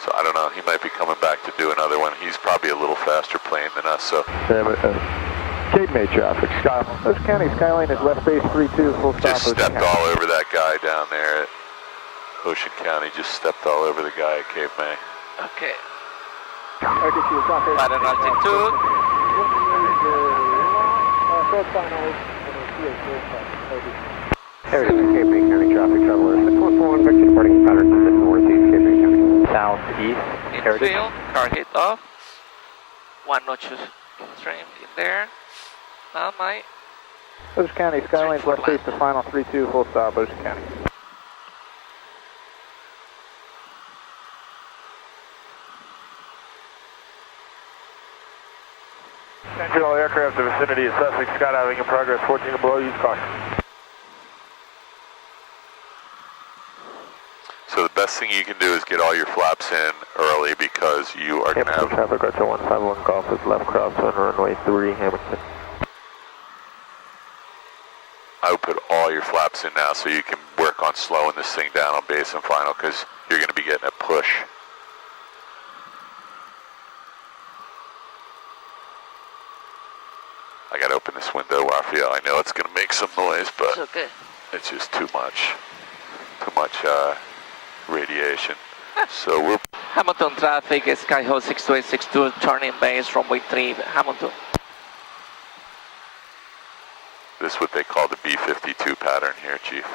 So I don't know, he might be coming back to do another one. He's probably a little faster plane than us, so. Cape May traffic, Ocean County, Skylane is left base 32, full stop, just stepped all over that guy down there at Ocean County. Just stepped all over the guy at Cape May. Okay. Pattern altitude. There it is, Cape May County traffic, traveler 611, Victor departing pattern to the northeast, Cape May County. Southeast, Infield, car hit off. 1 notch stream in there. Now my... Ocean County, Skylane left base to final 32, full stop, Ocean County. Attention all aircraft, the vicinity of Sussex, skydiving in progress, 14 and below, use caution. So the best thing you can do is get all your flaps in early because you are going to have... Traffic Arch 151 Golf is left cross on runway 3, Hamilton. I would put all your flaps in now so you can work on slowing this thing down on base and final because you're going to be getting a push. I got to open this window, Raphael. I know it's going to make some noise, but It's okay. it's just too much radiation. So we're... Hamilton traffic, Skyhawk 6862, turning base, runway 3, Hamilton. This is what they call the B-52 pattern here, Chief.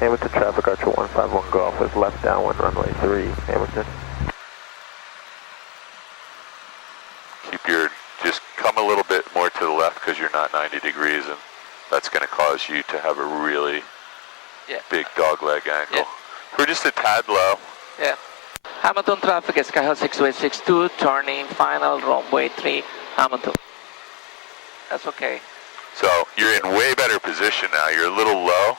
Hamilton traffic Arch 151 Golf is left downwind runway 3, Hamilton. Keep your, just come a little bit more to the left because you're not 90 degrees and that's going to cause you to have a really big dogleg angle. Yeah. We're just a tad low. Yeah. Hamilton traffic, Skyhawk 6862, turning final, runway 3, Hamilton. That's okay. So you're in way better position now. You're a little low,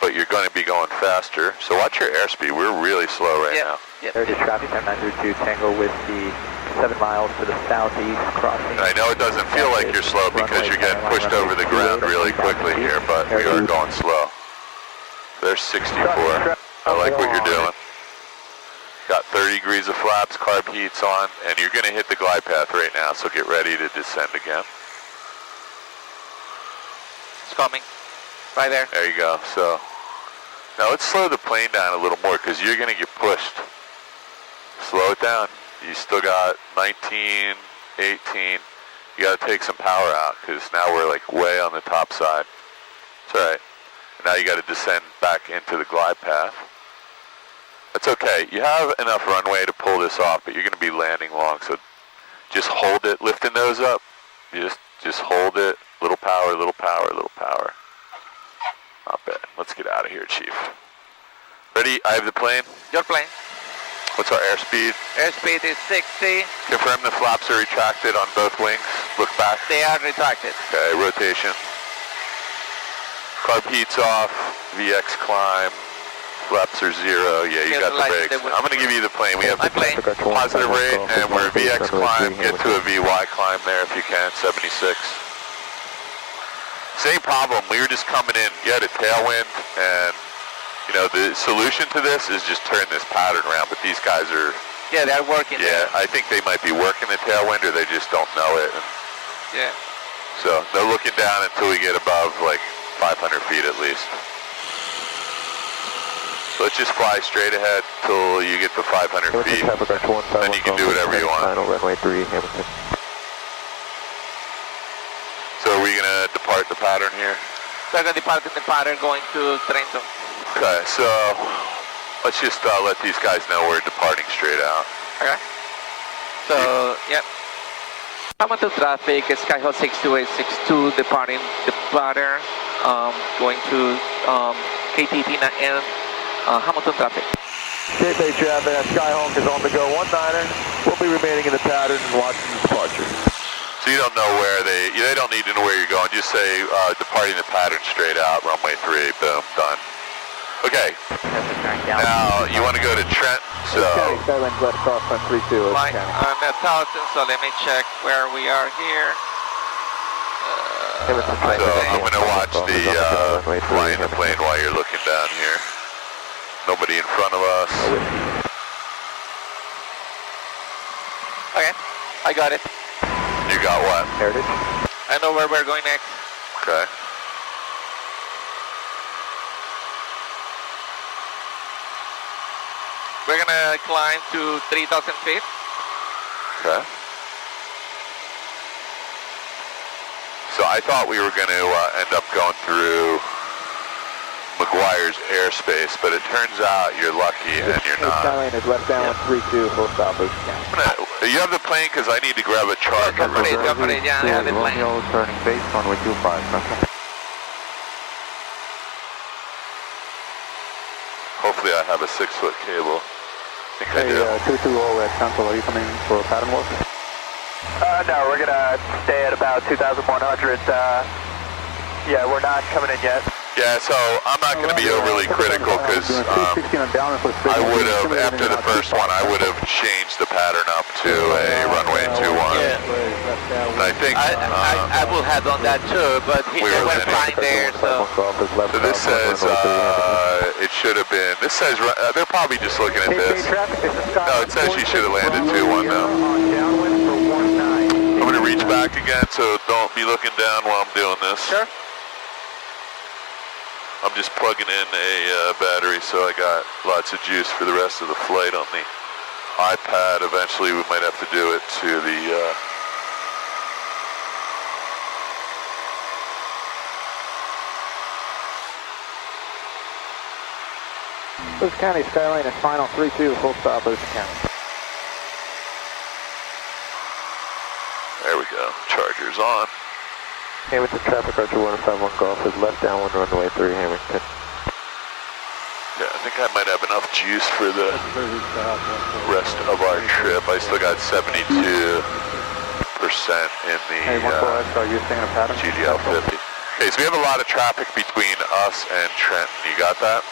but you're going to be going faster. So watch your airspeed. We're really slow right now. There's traffic, 902 Tango Whiskey, 7 miles to the southeast, crossing. And I know it doesn't feel like you're slow because you're getting pushed over the ground really quickly here, but we are going slow. There's 64. I like what you're doing. Got 30 degrees of flaps, carb heats on, and you're going to hit the glide path right now, so get ready to descend again. It's coming. Right there. There you go. So now let's slow the plane down a little more because you're going to get pushed. Slow it down. You still got 19, 18. You got to take some power out because now we're like way on the top side. It's all right. Now you got to descend back into the glide path. That's okay. You have enough runway to pull this off, but you're going to be landing long, so just hold it, lift the nose up. You just hold it. Little power, little power, little power. Not bad. Let's get out of here, Chief. Ready? I have the plane. Your plane. What's our airspeed? Airspeed is 60. Confirm the flaps are retracted on both wings. Look back. They are retracted. Okay, rotation. Carb heat's off. VX climb. Flaps are 0. Yeah, you got the brakes. I'm going to give you the plane. We have the positive rate, and we're VX climb. Get to a VY climb there if you can, 76. Same problem. We were just coming in. You had a tailwind, and you know the solution to this is just turn this pattern around. But these guys are. Yeah, they're working. Yeah, I think they might be working the tailwind, or they just don't know it. And yeah. so they're looking down until we get above like 500 feet at least. So let's just fly straight ahead till you get to 500 feet. Then you can do whatever you want. Final runway 3, Hamilton. So are we going to depart the pattern here? They're going to depart in the pattern going to Trenton. Okay, so let's just let these guys know we're departing straight out. Okay. So, yep. Hamilton traffic, Skyhawk 62862 departing the pattern, going to KTTN, Hamilton traffic. KPNE traffic, Skyhawk is on the go, 19er. We'll be remaining in the pattern and watching the departure. So you don't know where they don't need to know where you're going. Just say departing the pattern straight out, runway 3, boom, done. Okay. Now you want to go to Trent, so. Skyline left cross on 32. I'm at 1000, so let me check where we are here. So I'm going to watch the flying the plane while you're looking down here. Nobody in front of us. Okay, I got it. You got what? Heritage. I know where we're going next. Okay. We're gonna climb to 3,000 feet. Okay. So I thought we were going to end up going through McGuire's airspace, but it turns out you're lucky and you're not. Skyline is left down 32, full stop. You have the plane because I need to grab a charger. Go for it, yeah, I have the plane. Romeo turning base, runway 25. Hopefully I have a 6-foot cable. I think I Hey, do. 220 at Central, are you coming for pattern work? No, we're going to stay at about 2,100. Yeah, we're not coming in yet. Yeah, so I'm not going to be overly critical because I would have, after the first one, I would have changed the pattern up to a runway 21. Yeah. And I think I will have done that too, but they were fine there, so. So this says it should have been. This says they're probably just looking at this. No, it says you should have landed 2-1 now. I'm going to reach back again, so don't be looking down while I'm doing this. Sure. I'm just plugging in a battery, so I got lots of juice for the rest of the flight on the iPad. Eventually, we might have to do it to the. This County Skyline is final 32, full stop, Lewis County. There we go. Charger's on. Hamilton traffic, Archer 151 Golf is left downwind runway 3, Hamilton. Yeah, I think I might have enough juice for the rest of our trip. I still got 72% in the GGL 50. Okay, so we have a lot of traffic between us and Trenton. You got that?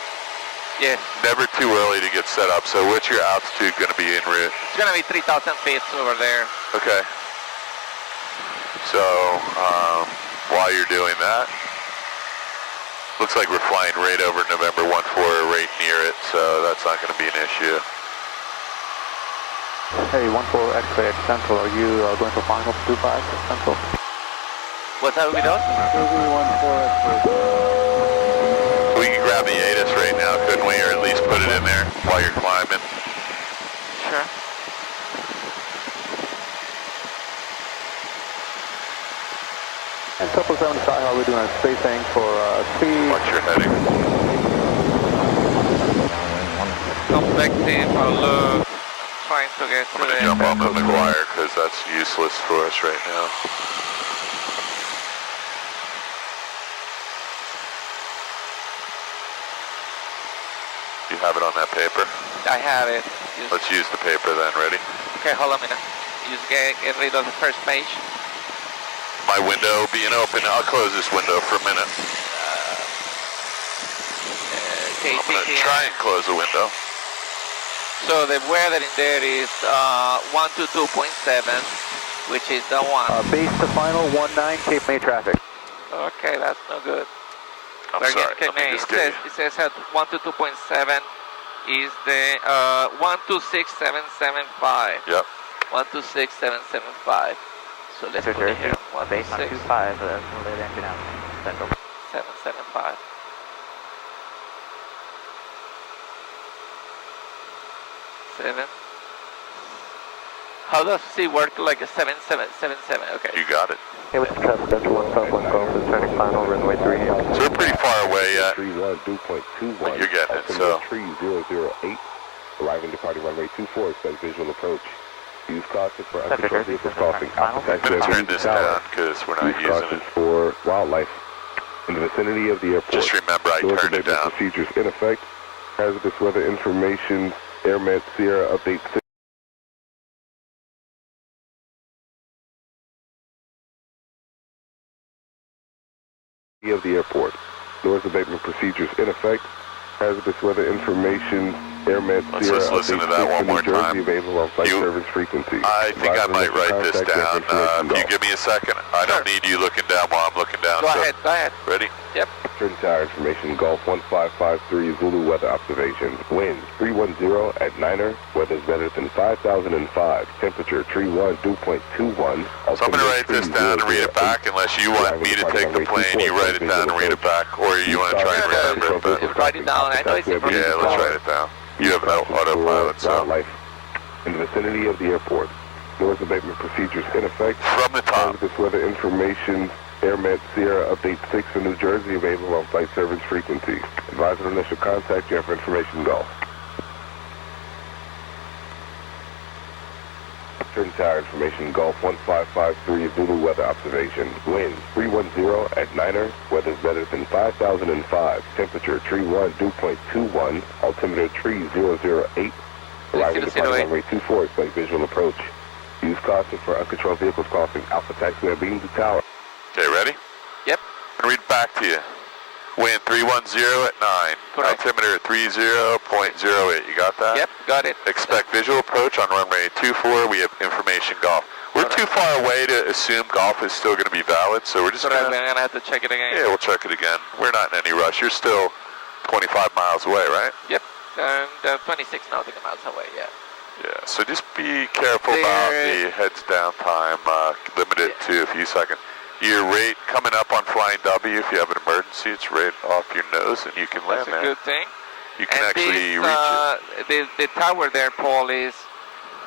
Yeah. Never too early to get set up. So what's your altitude going to be en route? It's going to be 3,000 feet over there. Okay. So while you're doing that, looks like we're flying right over November 14, right near it, so that's not going to be an issue. Hey, 14 X-ray at Central, are you going for final 25 at Central? What's that we doing? We can grab the ATIS right now, couldn't we? Or at least put it in there while you're climbing. Sure. 777, how are we doing on spacing for speed? Watch your heading. Convective, look, trying to get I'm to going to the... jump off the McGuire because that's useless for us right now. You have it on that paper? I have it. Let's use the paper then. Ready? Okay, hold on a minute. Just get rid of the first page. My window being open, I'll close this window for a minute. I'm going to try and close the window. So the weather in there is 122.7, which is the one. Base to final 19, Cape May traffic. Okay, that's no good. I'm We're sorry, getting Cape May. It says at 122.7 is the 126775. Yep. 126775. So let's put it here. Base on 25, we'll let engine out. Central. 775. Seven. How does C work like a 7777? Okay. You got it. Hey, what's the traffic? That's 151 Golf is turning final, runway 3. So we're pretty far away yet. 31.21. But you're getting it, so. 3008. Arriving departing runway 24. Expect visual approach. Use caution for uncontrolled vehicles crossing. I'm going to turn this down because we're not Use using caution it. for wildlife. In the vicinity of the airport. Just remember I Doors turned it abatement down. Procedures in effect. Hazardous weather information. AirMed Sierra update 6. Of the airport. Noise abatement procedures in effect. Hazardous weather information. AirMed Let's Sierra just listen to that one more time. Available on flight service frequency. I think I might write this down. If you give me a second, I don't need you looking down while I'm looking down. Go ahead, go ahead. Ready? Yep. Turn tower information, Golf 1553, Zulu weather observations. Winds 310 at Niner, weather's better than 5,005. Temperature tree 1, dew point 21. So I'm going to write this down and read it back unless you want me to take the plane, you write it down and read it back, or you want to try and remember it. But Write it down. I know it's important. yeah, let's write it down. You have no autopilot, so. Wildlife. In the vicinity of the airport. Noise abatement procedures in effect. From the top. Hazardous weather information. AirMed Sierra update 6 in New Jersey available on flight service frequency. Advise on initial contact. You have information. Golf. Turn tower information. Golf 1553 Zulu weather observation. Wind 310 at Niner. Weather's better than 5,005. Temperature tree 1, dew point 21. Altimeter tree 008. Arriving departing runway 24. Expect visual approach. Use caution for uncontrolled vehicles crossing. Alpha taxiway beam to tower. Okay, ready? Yep. I'm going to read it back to you. Wind 310 at 9. Correct. Altimeter 30.08. You got that? Yep, got it. Expect visual approach on runway 24. We have information golf. We're too far away to assume golf is still going to be valid, so we're just going We're going to have to check it again. Yeah, we'll check it again. We're not in any rush. You're still 25 miles away, right? Yep. And 26 nautical miles away, yeah. Yeah, so just be careful about the heads down time. Limit it to a few seconds. Your rate coming up on Flying W, if you have an emergency, it's right off your nose and you can land there. That's a good thing. You can and actually reach it. The tower there, Paul, is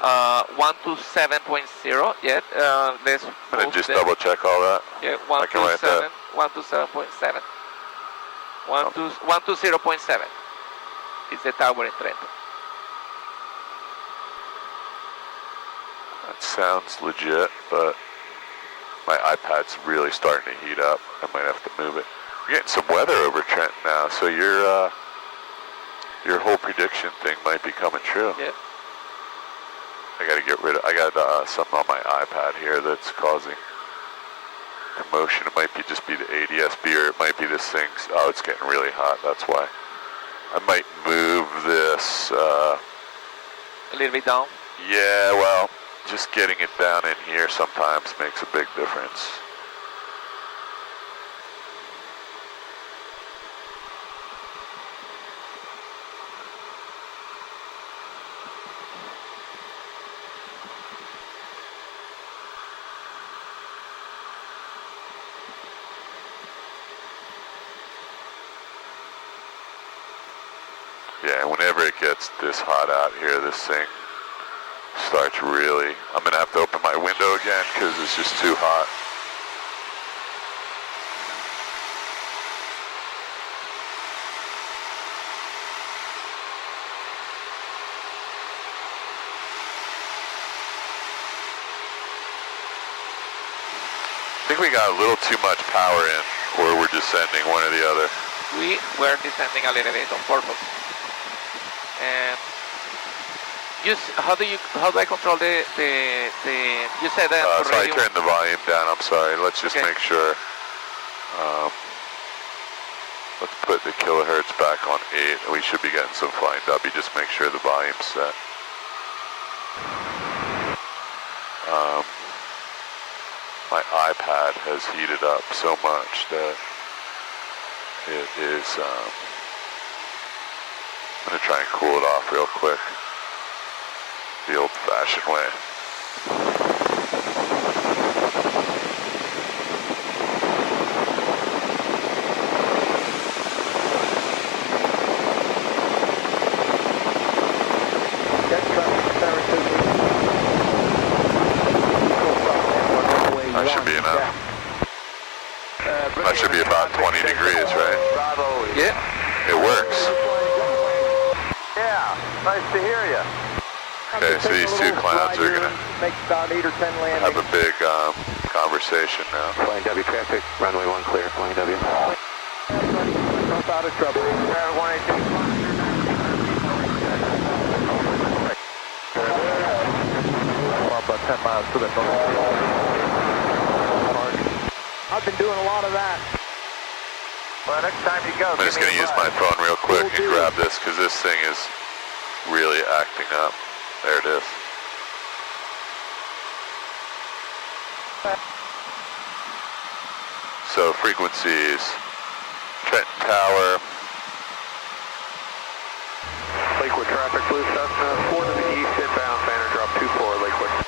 127.0. Yeah, there's I'm going to just double check all that. Yeah, I can write that. 127.7. 120.7 is the tower in Trenton. That sounds legit, but my iPad's really starting to heat up. I might have to move it. We're getting some weather over Trenton now, so your whole prediction thing might be coming true. Yeah. I got to get rid of. I got something on my iPad here that's causing commotion. It might be just be the ADS-B, or it might be this thing. Oh, it's getting really hot. That's why. I might move this. A little bit down. Yeah, well, just getting it down in here sometimes makes a big difference. Yeah, whenever it gets this hot out here, this thing starts really, I'm going to have to open my window again because it's just too hot. think we got a little too much power in, or we're descending, one or the other. We were descending a little bit on purpose. And how do I control the you said that so I turned the volume down, I'm sorry. Let's just make sure. Let's put the kilohertz back on 8. We should be getting some flying W. Just make sure the volume's set. My iPad has heated up so much that it is, I'm going to try and cool it off real quick, the old-fashioned way. That should be enough. That should be about 20 degrees, right? Yeah. It works. Yeah, nice to hear you. Okay, so these two clowns are going to about 8 or 10 landings. have a big conversation now. Flying W traffic, runway 1 clear, flying W. Out of trouble. 182. About 10 miles to the north. I've been doing a lot of that. Well, next time you go, I'm just going to use my phone real quick and grab this because this thing is really acting up. There it is. So frequencies, Trenton Tower. Lakewood traffic, blue Cessna, 4 to the east, inbound, banner drop 24, Lakewood.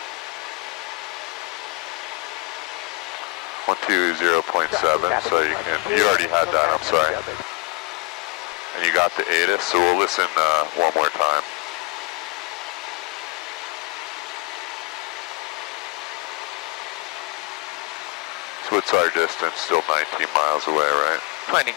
120.7, so you already had that, I'm sorry. And you got the ATIS, so we'll listen one more time. So what's our distance? Still 19 miles away, right? 20.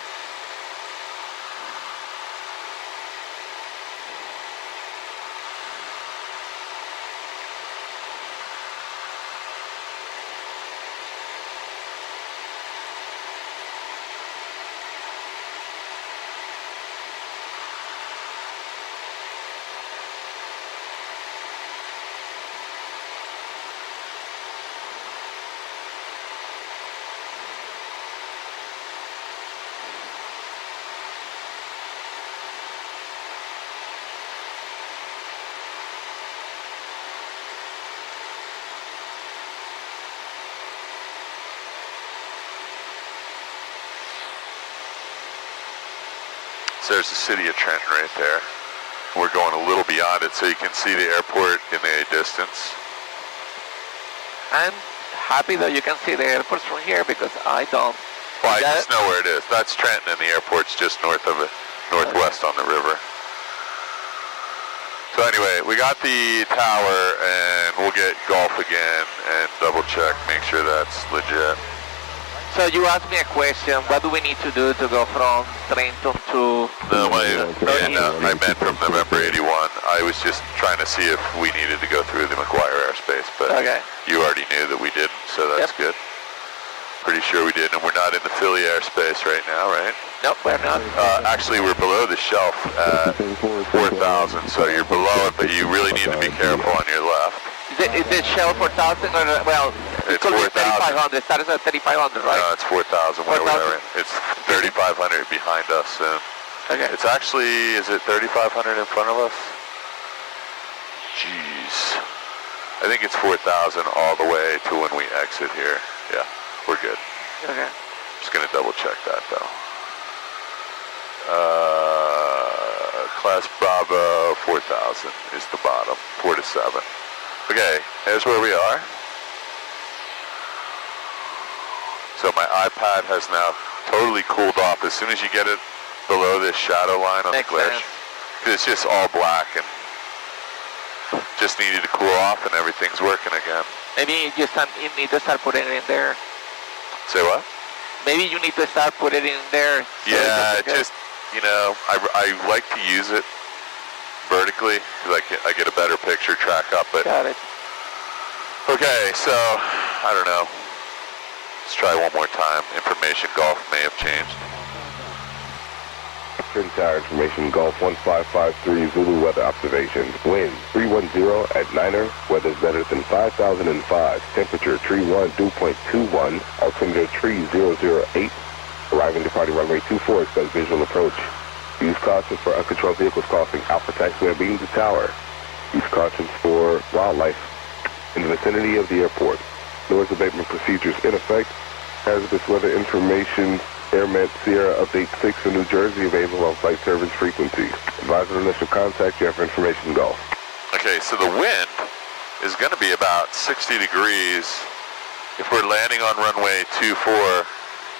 So there's the city of Trenton right there. We're going a little beyond it so you can see the airport in the distance. I'm happy that you can see the airports from here because I don't. Well, I just know where it is. That's Trenton and the airport's just north of it, northwest on the river. So anyway, we got the tower and we'll get Gulf again and double check, make sure that's legit. So you asked me a question, what do we need to do to go from Trenton to... No, I meant from November 81. I was just trying to see if we needed to go through the McGuire airspace, but you already knew that we didn't, so that's good. Pretty sure we did, and we're not in the Philly airspace right now, right? Nope, we're not. Actually, we're below the shelf at 4,000, so you're below it, but you really need to be careful on your left. Is it shell 4,000 or, well, it's 4,000. 3,500, starts at 3,500, right? No, it's 4,000 where we are. It's 3,500 behind us, and it's actually, is it 3,500 in front of us? Jeez. I think it's 4,000 all the way to when we exit here. Yeah, we're good. Okay. Just gonna double check that though. Class Bravo 4,000 is the bottom, 4 to 7. Okay, here's where we are. So my iPad has now totally cooled off as soon as you get it below this shadow line on the flash. It's just all black and just needed to cool off and everything's working again. Maybe you need to start putting it in there. Say what? Maybe you need to start putting it in there. So yeah, just, you know, I like to use it vertically because I get a better picture, track up it. Got it. Okay, so, I don't know. Let's try one more time. Information Golf may have changed. Twin Tower information, Golf 1553, Zulu weather observation. Wind 310 at 9er, weather's better than 5005. Temperature tree 1, dew point 21, altimeter tree 008. Arriving departing runway 24, expect visual approach. Use cautions for uncontrolled vehicles crossing Alpha Taxiway being the tower. Use cautions for wildlife in the vicinity of the airport. Noise abatement procedures in effect. Hazardous weather information, AirMet Sierra Update 6 in New Jersey, available on flight service frequency. Advise on initial contact you have for information Golf. Okay, so the wind is going to be about 60 degrees. If we're landing on runway 24,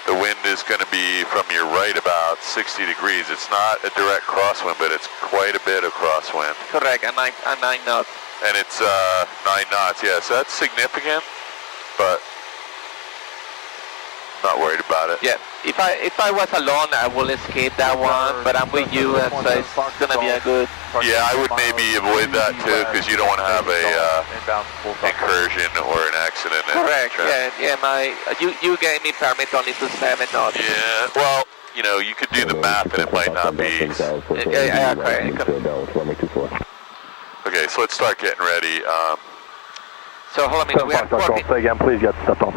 the wind is going to be from your right about 60 degrees. It's not a direct crosswind, but it's quite a bit of crosswind. Correct, and 9 knots. And it's 9 knots, yeah, so that's significant, but not worried about it. Yeah, if I was alone, I will escape that one, but I'm with you, and so it's going to be a good... Yeah, I would maybe avoid that too, because you don't want to have a incursion or an accident. Correct, yeah, you gave me permit only to 7 knots. Yeah, well, you know, you could do the math and it might not be... Yeah, correct. Okay, so let's start getting ready. So hold on a minute, we have 14... Say again, please get stepped on.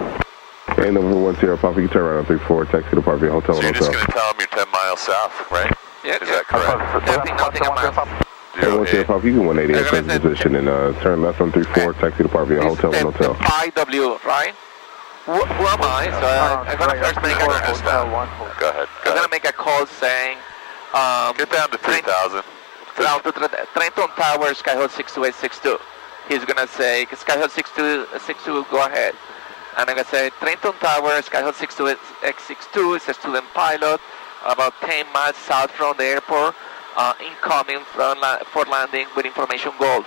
And number 10 Papa, you can turn right on 34, taxi to Park View Hotel. So you're just going to tell them you're 10 miles south, right? Yeah, Is that correct? nothing a mile. 10 Papa, you can 180 at present position and turn left on 34, taxi to Park View Hotel and Hotel. 5W, right? Who am I? So I'm going to first make a call. Go ahead. I'm going to make a call saying... Get down to 3,000. Down to Trenton Tower, Skyhold 62862. He's going to say, Skyhold 62862, go ahead. And I'm going to say, Trenton Tower, Skyhold 62862 is a student pilot, about 10 miles south from the airport, incoming for landing with information Golf.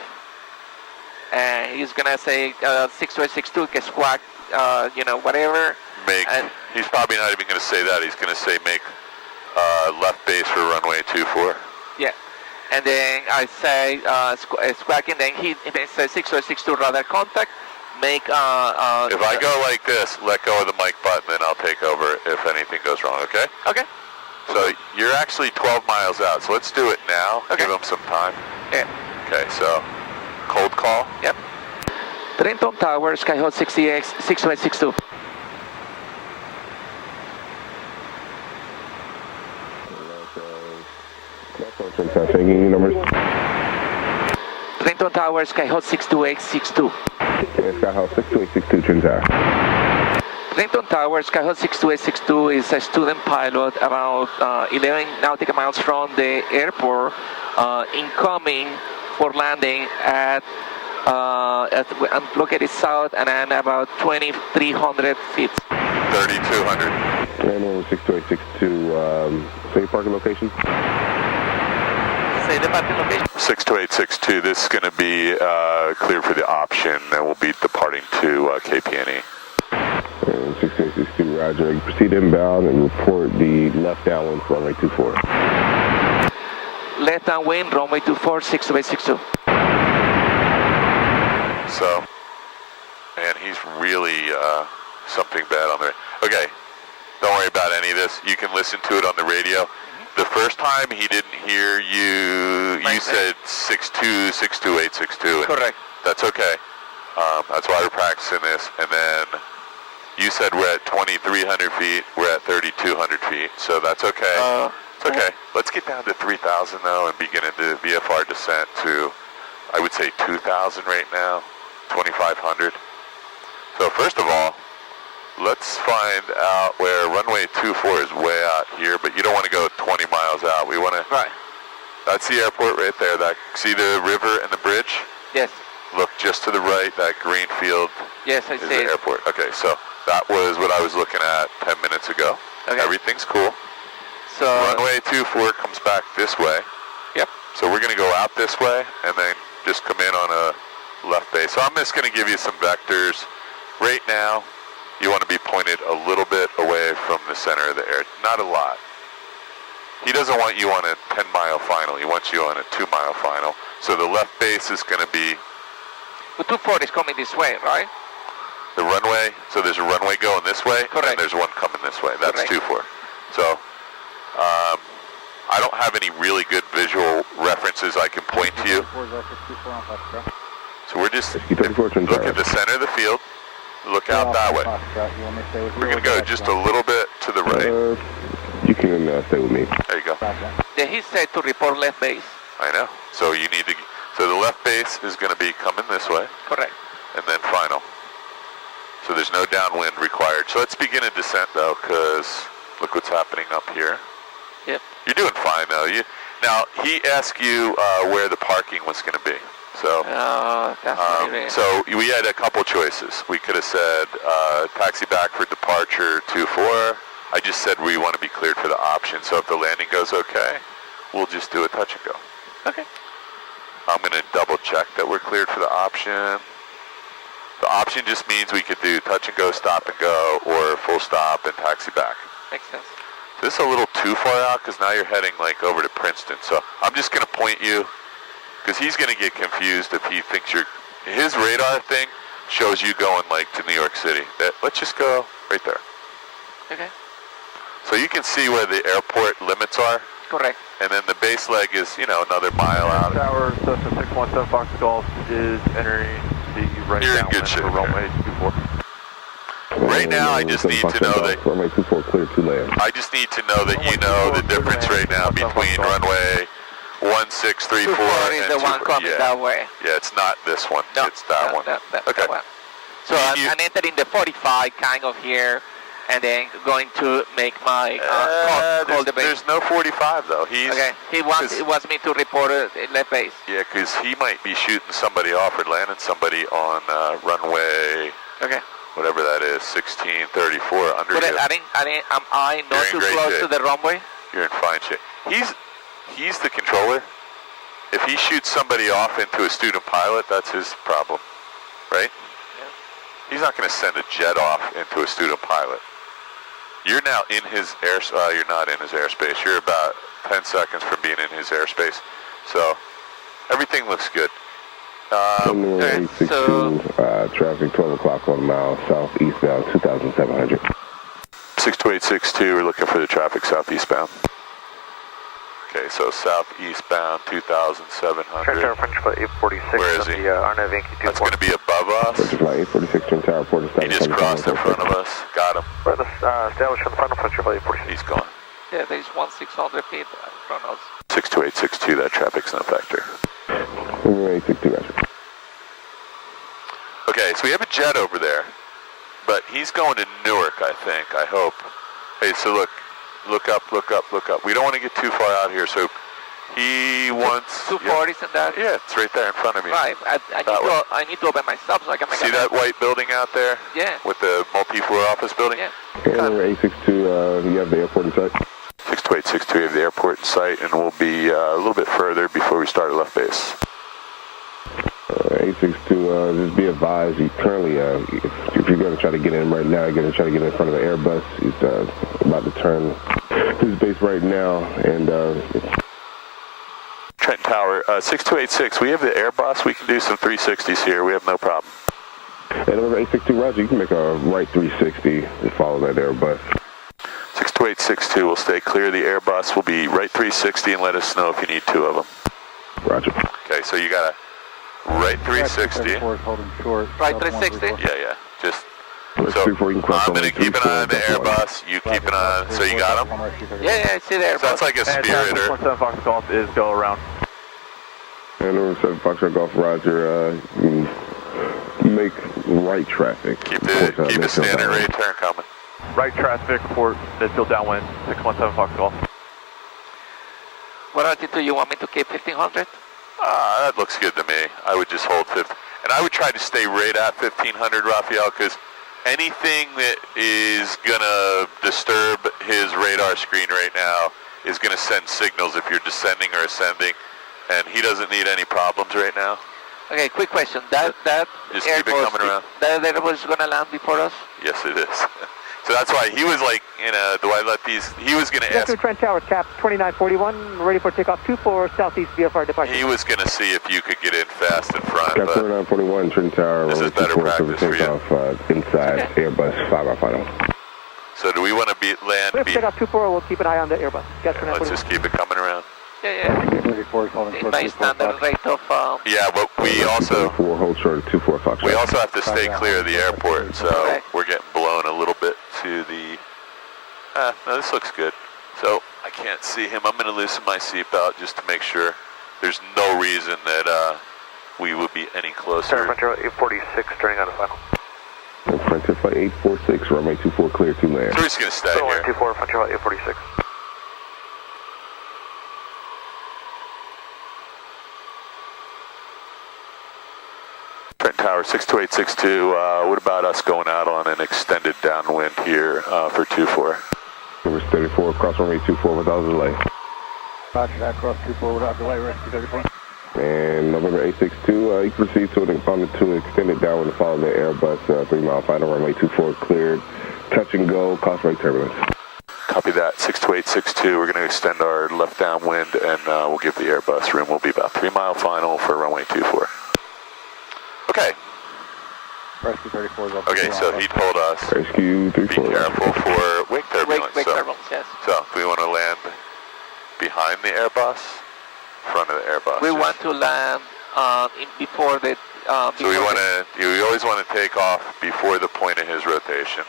And he's going to say, 62862, que squawk, you know, whatever. He's probably not even going to say that. He's going to say make left base for runway 24. Yeah. And then I say, squawking, then he says 62862 radar contact. Make if I go like this, let go of the mic button, then I'll take over if anything goes wrong, okay? Okay. So you're actually 12 miles out, so let's do it now. Okay. Give them some time. Yeah. Okay, so cold call. Yep. Trenton Tower, Skyhold 62862. Checking your numbers. Trenton Tower, Skyhold 62862. Skyhold 62862, Twin Tower. Trenton Tower, Skyhold 62862 is a student pilot about 11 nautical miles from the airport, incoming for landing at I'm located south and I'm about 2,300 feet. 3,200. And 62862, say parking location. Say the parking location. 62862, this is going to be clear for the option, and we'll be departing to KPNE. 6862, roger. You proceed inbound and report the left downwind for runway 24. Left downwind, runway 24, 62862. So, man, he's really something bad on the... Okay, don't worry about any of this. You can listen to it on the radio. The first time he didn't hear you, you said 62, 62862. Correct. That's okay. That's why we're practicing this. And then you said we're at 2,300 feet. We're at 3,200 feet. So that's okay. It's okay. Let's get down to 3,000 though and begin the VFR descent to, I would say 2,000 right now, 2,500. So first of all, let's find out where runway 24 is way out here, but you don't want to go 20 miles out. We want to... Right. That's the airport right there. See the river and the bridge? Yes. Look just to the right, that green field yes, I is see the it. airport. Okay, so that was what I was looking at 10 minutes ago. Okay. Everything's cool. So... Runway 24 comes back this way. Yep. So we're going to go out this way and then just come in on a left base. So I'm just going to give you some vectors. Right now, you want to be pointed a little bit away from the center of the air. Not a lot. He doesn't want you on a 10-mile final. He wants you on a 2-mile final. So the left base is going to be... The 24 is coming this way, right? The runway, so there's a runway going this way, Correct. and there's one coming this way. That's Correct. 24. So, I don't have any really good visual references I can point to you. So we're just, look at the center of the field, look out that way. We're going to go just a little bit to the right. You can stay with me. There you go. Yeah, he said to report left base. I know. So you need to, so the left base is going to be coming this way, Correct. and then final. So there's no downwind required. So let's begin a descent though, because look what's happening up here. Yep. You're doing fine though. Now he asked you where the parking was going to be. So, so we had a couple choices. We could have said taxi back for departure 24. I just said we want to be cleared for the option. So if the landing goes okay, we'll just do a touch and go. Okay. I'm going to double check that we're cleared for the option. The option just means we could do touch and go, stop and go, or full stop and taxi back. Makes sense. This is a little too far out because now you're heading like over to Princeton. So I'm just going to point you because he's going to get confused if he thinks his radar thing shows you going like to New York City. Let's just go right there. Okay. So you can see where the airport limits are. Correct. And then the base leg is, another mile out. Tower, Cessna 617 Fox Golf is entering the right You're in good downwind shape, for runway 24. Right now, I just need to know that. Runway 24 clear to land. I just need to know that you know the difference right now between runway 1634 is and the one coming that way. Yeah, it's not this one. No, it's that one. Okay. That one. So I'm entering the 45 kind of here, and then going to make my call the base. There's no 45 though. Okay. He wants me to report left base. Yeah, because he might be shooting somebody off or landing somebody on runway. Okay. Whatever that is, 1634 under But you. am I not too close to the runway? You're in fine shape. He's the controller. If he shoots somebody off into a student pilot, that's his problem, right? Yeah. He's not going to send a jet off into a student pilot. You're now in his you're not in his airspace. You're about 10 seconds from being in his airspace. So everything looks good. Okay, so traffic 12 o'clock on the mile, southeastbound 2,700. 62862, we're looking for the traffic southeastbound. Okay, so southeastbound 2,700. French flight 846. Where is he? That's going to be above us. French flight 846, Twin Tower, port of He just crossed in front of us. Got him. Established in front of French flight 846. He's gone. Yeah, there's 600 feet in front of us. 62862, that traffic's no factor. 862, Roger. Okay, so we have a jet over there, but he's going to Newark, I think, I hope. Hey, so look up. We don't want to get too far out here, so he wants... 240s and that? Yeah, it's right there in front of me. Right, I need to open my sub so I can make See that white building out there? Yeah. With the multi-floor office building? Yeah. Okay, number 862, you have the airport in sight? 62862, we have the airport in sight, and we'll be a little bit further before we start at left base. 862, just be advised, you currently, if you're going to try to get in right now, you're going to try to get in front of the Airbus. He's about to turn his base right now, and Trenton Tower, 6286, we have the Airbus. We can do some 360s here. We have no problem. And number 862, Roger, you can make a right 360 to follow that Airbus. 62862, we'll stay clear of the Airbus. We'll be right 360 and let us know if you need two of them. Roger. Okay, so you got a right 360. Right 360? Yeah. Just So I'm going to keep an eye on the Airbus. You keep an eye on. So you got them? Yeah, I see the Airbus. So that's like a Spiritor. 617 Fox Golf is go around. And number 7 Foxtrot Golf, Roger, make right traffic. Keep the standard rate turn coming. Right traffic, report midfield downwind, 617 Fox Golf. What altitude you want me to keep, 1500? That looks good to me. I would just hold 50. And I would try to stay right at 1500, Rafael, because anything that is going to disturb his radar screen right now is going to send signals if you're descending or ascending, and he doesn't need any problems right now. Okay, quick question. That just keep it coming around. That Airbus is going to land before us? Yes, it is. So that's why he was like, you know, do I let these, he was going to ask. Trent Towers, cap 2941, ready for takeoff 24, southeast VFR departure. He was going to see if you could get in fast in front, Cap but 2941, Trent Tower, this is better practice for you. Inside Airbus 5 final. So do we want to land? If takeoff 24, we'll keep an eye on the Airbus. Yeah, let's just keep it coming around. Yeah. It's my standard rate of... Yeah, but we also... 4, hold short of 24 Fox. We also have to stay clear of the airport, so we're getting blown a little bit to the... no, this looks good. So I can't see him. I'm going to loosen my seatbelt just to make sure. There's no reason that we would be any closer. Frontier 846, turning on the final. Frontier Flight 846, runway 24 clear to land. So we're just going to stay here. 24, Frontier 846. Trent Tower 62862, what about us going out on an extended downwind here for 24? Number 34, cross runway 24 without delay. Roger that, cross 24 without delay, rescue 34. And November 862, you can proceed to extended downwind to follow the Airbus 3 mile final, runway 24 cleared, touch and go, cross right turbulence. Copy that, 62862, we're going to extend our left downwind and we'll give the Airbus room. We'll be about 3 mile final for runway 24. Okay. Rescue 34 is up. Okay, so he told us Rescue 34. Be careful for wake turbulence. Wake turbulence, yes. So we want to land behind the Airbus, front of the Airbus. We want to land before the... so we always want to take off before the point of his rotation.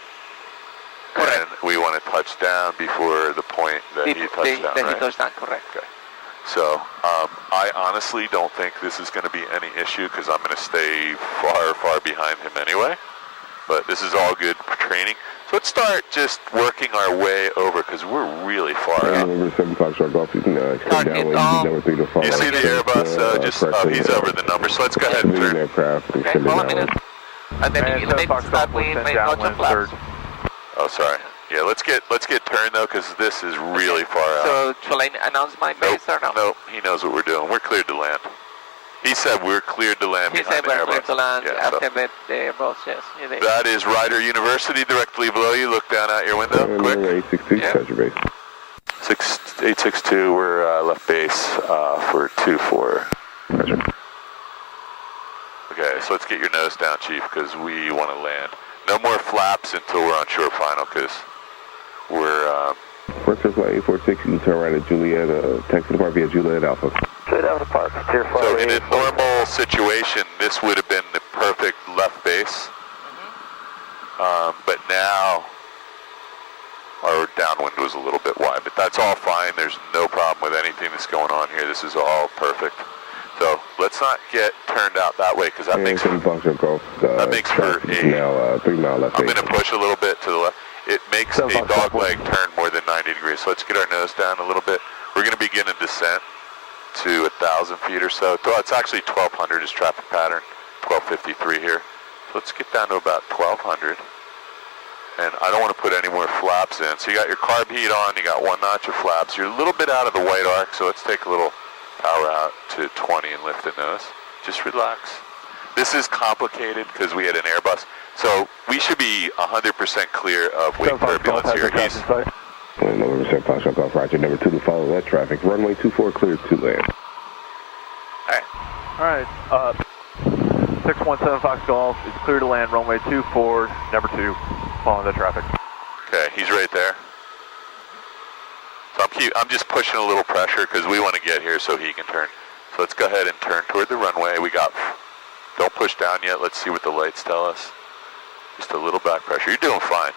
Correct. And we want to touch down before the point that he touched down, right? He touched down, correct. Okay. So I honestly don't think this is going to be any issue because I'm going to stay far, far behind him anyway. But this is all good training. So let's start just working our way over because we're really far out. November 7 Foxtrot Golf, you can extend downwind, number 3 to follow. You see the Airbus, he's over the number, so let's go ahead and turn. Aircraft, Okay, hold a minute. And then you start with notch flaps. Oh, sorry. Yeah, let's get turned though, because this is really far out. So shall I announce my base or no? Nope, he knows what we're doing. We're cleared to land. He said we're cleared to land behind the Airbus. He said we're cleared to land after so. the Airbus, yes. That is Ryder University directly below you. Look down out your window, quick. 862, touch your base. 862, we're left base for 24. Roger. Okay, so let's get your nose down, Chief, because we want to land. No more flaps until we're on short final, because we're... Frontier Flight 846, you can turn right at Juliet, taxi depart via Juliet Alpha. Straight out of the park, Frontier Flight. So in a normal situation, this would have been the perfect left base. But now, our downwind was a little bit wide, but that's all fine. There's no problem with anything that's going on here. This is all perfect. So let's not get turned out that way, because that makes for a 3 mile left. I'm going to push a little bit to the left. It makes a dog leg turn more than 90 degrees. So let's get our nose down a little bit. We're going to begin a descent to 1,000 feet or so. It's actually 1,200 is traffic pattern, 1,253 here. So let's get down to about 1,200. And I don't want to put any more flaps in. So you got your carb heat on, you got 1 notch of flaps. You're a little bit out of the white arc, so let's take a little power out to 20 and lift the nose. Just relax. This is complicated because we had an Airbus. So we should be 100% clear of wake turbulence here. November 7 Foxtrot Golf, Roger. Number 2 to follow that traffic. Runway 24 clear to land. All right. 617 Fox Golf is clear to land, runway 24, number 2, following the traffic. Okay, he's right there. So I'm just pushing a little pressure because we want to get here so he can turn. So let's go ahead and turn toward the runway. Don't push down yet. Let's see what the lights tell us. Just a little back pressure. You're doing fine.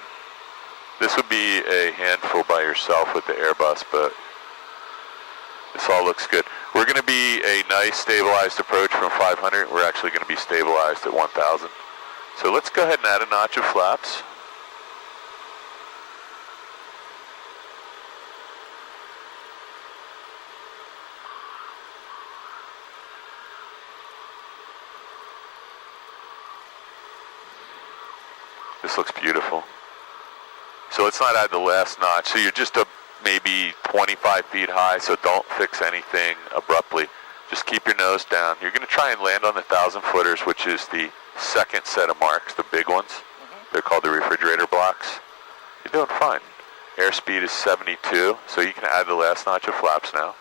This would be a handful by yourself with the Airbus, but this all looks good. We're going to be a nice stabilized approach from 500. We're actually going to be stabilized at 1,000. So let's go ahead and add a notch of flaps. This looks beautiful. So let's not add the last notch. So you're just maybe 25 feet high, so don't fix anything abruptly. Just keep your nose down. You're going to try and land on the 1,000-footers, which is the second set of marks, the big ones. They're called the refrigerator blocks. You're doing fine. Airspeed is 72, so you can add the last notch of flaps now.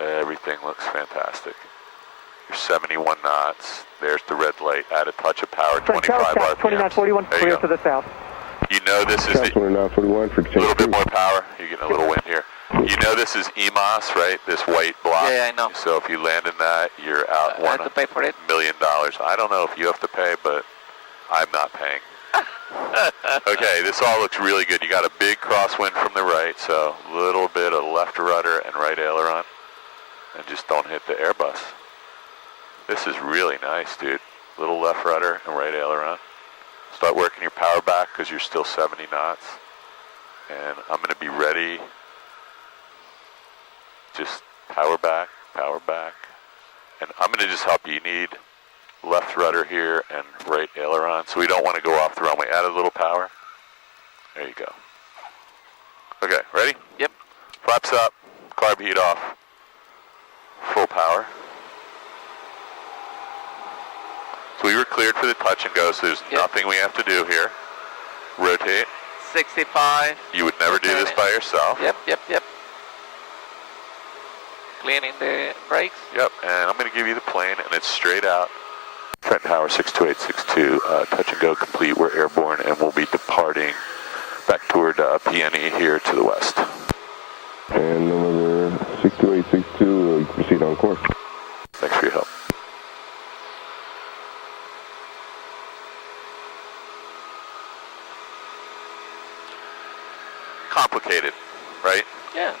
Everything looks fantastic. You're 71 knots. There's the red light. Add a touch of power, 25 RPM. 2941, clear to the south. You know this is the... 2941 for a little bit more power. You're getting a little wind here. You know this is EMOS, right? This white block. Yeah, I know. So if you land in that, you're out I have to pay for it. $1 million. I don't know if you have to pay, but I'm not paying. Okay, this all looks really good. You got a big crosswind from the right, so a little bit of left rudder and right aileron. And just don't hit the Airbus. This is really nice, dude. Little left rudder and right aileron. Start working your power back because you're still 70 knots. And I'm going to be ready. Just power back. And I'm going to just help you. You need left rudder here and right aileron. So we don't want to go off the runway. Add a little power. There you go. Okay, ready? Yep. Flaps up. Carb heat off. Full power. So we were cleared for the touch and go, so there's nothing we have to do here. Rotate. 65. You would never do this by yourself. Yep. Cleaning the brakes. Yep, and I'm going to give you the plane, and it's straight out. Trenton Tower 62862, touch and go complete. We're airborne, and we'll be departing back toward PNE here to the west. And number 62862, proceed on course. Thanks for your help. Complicated, right? Yeah.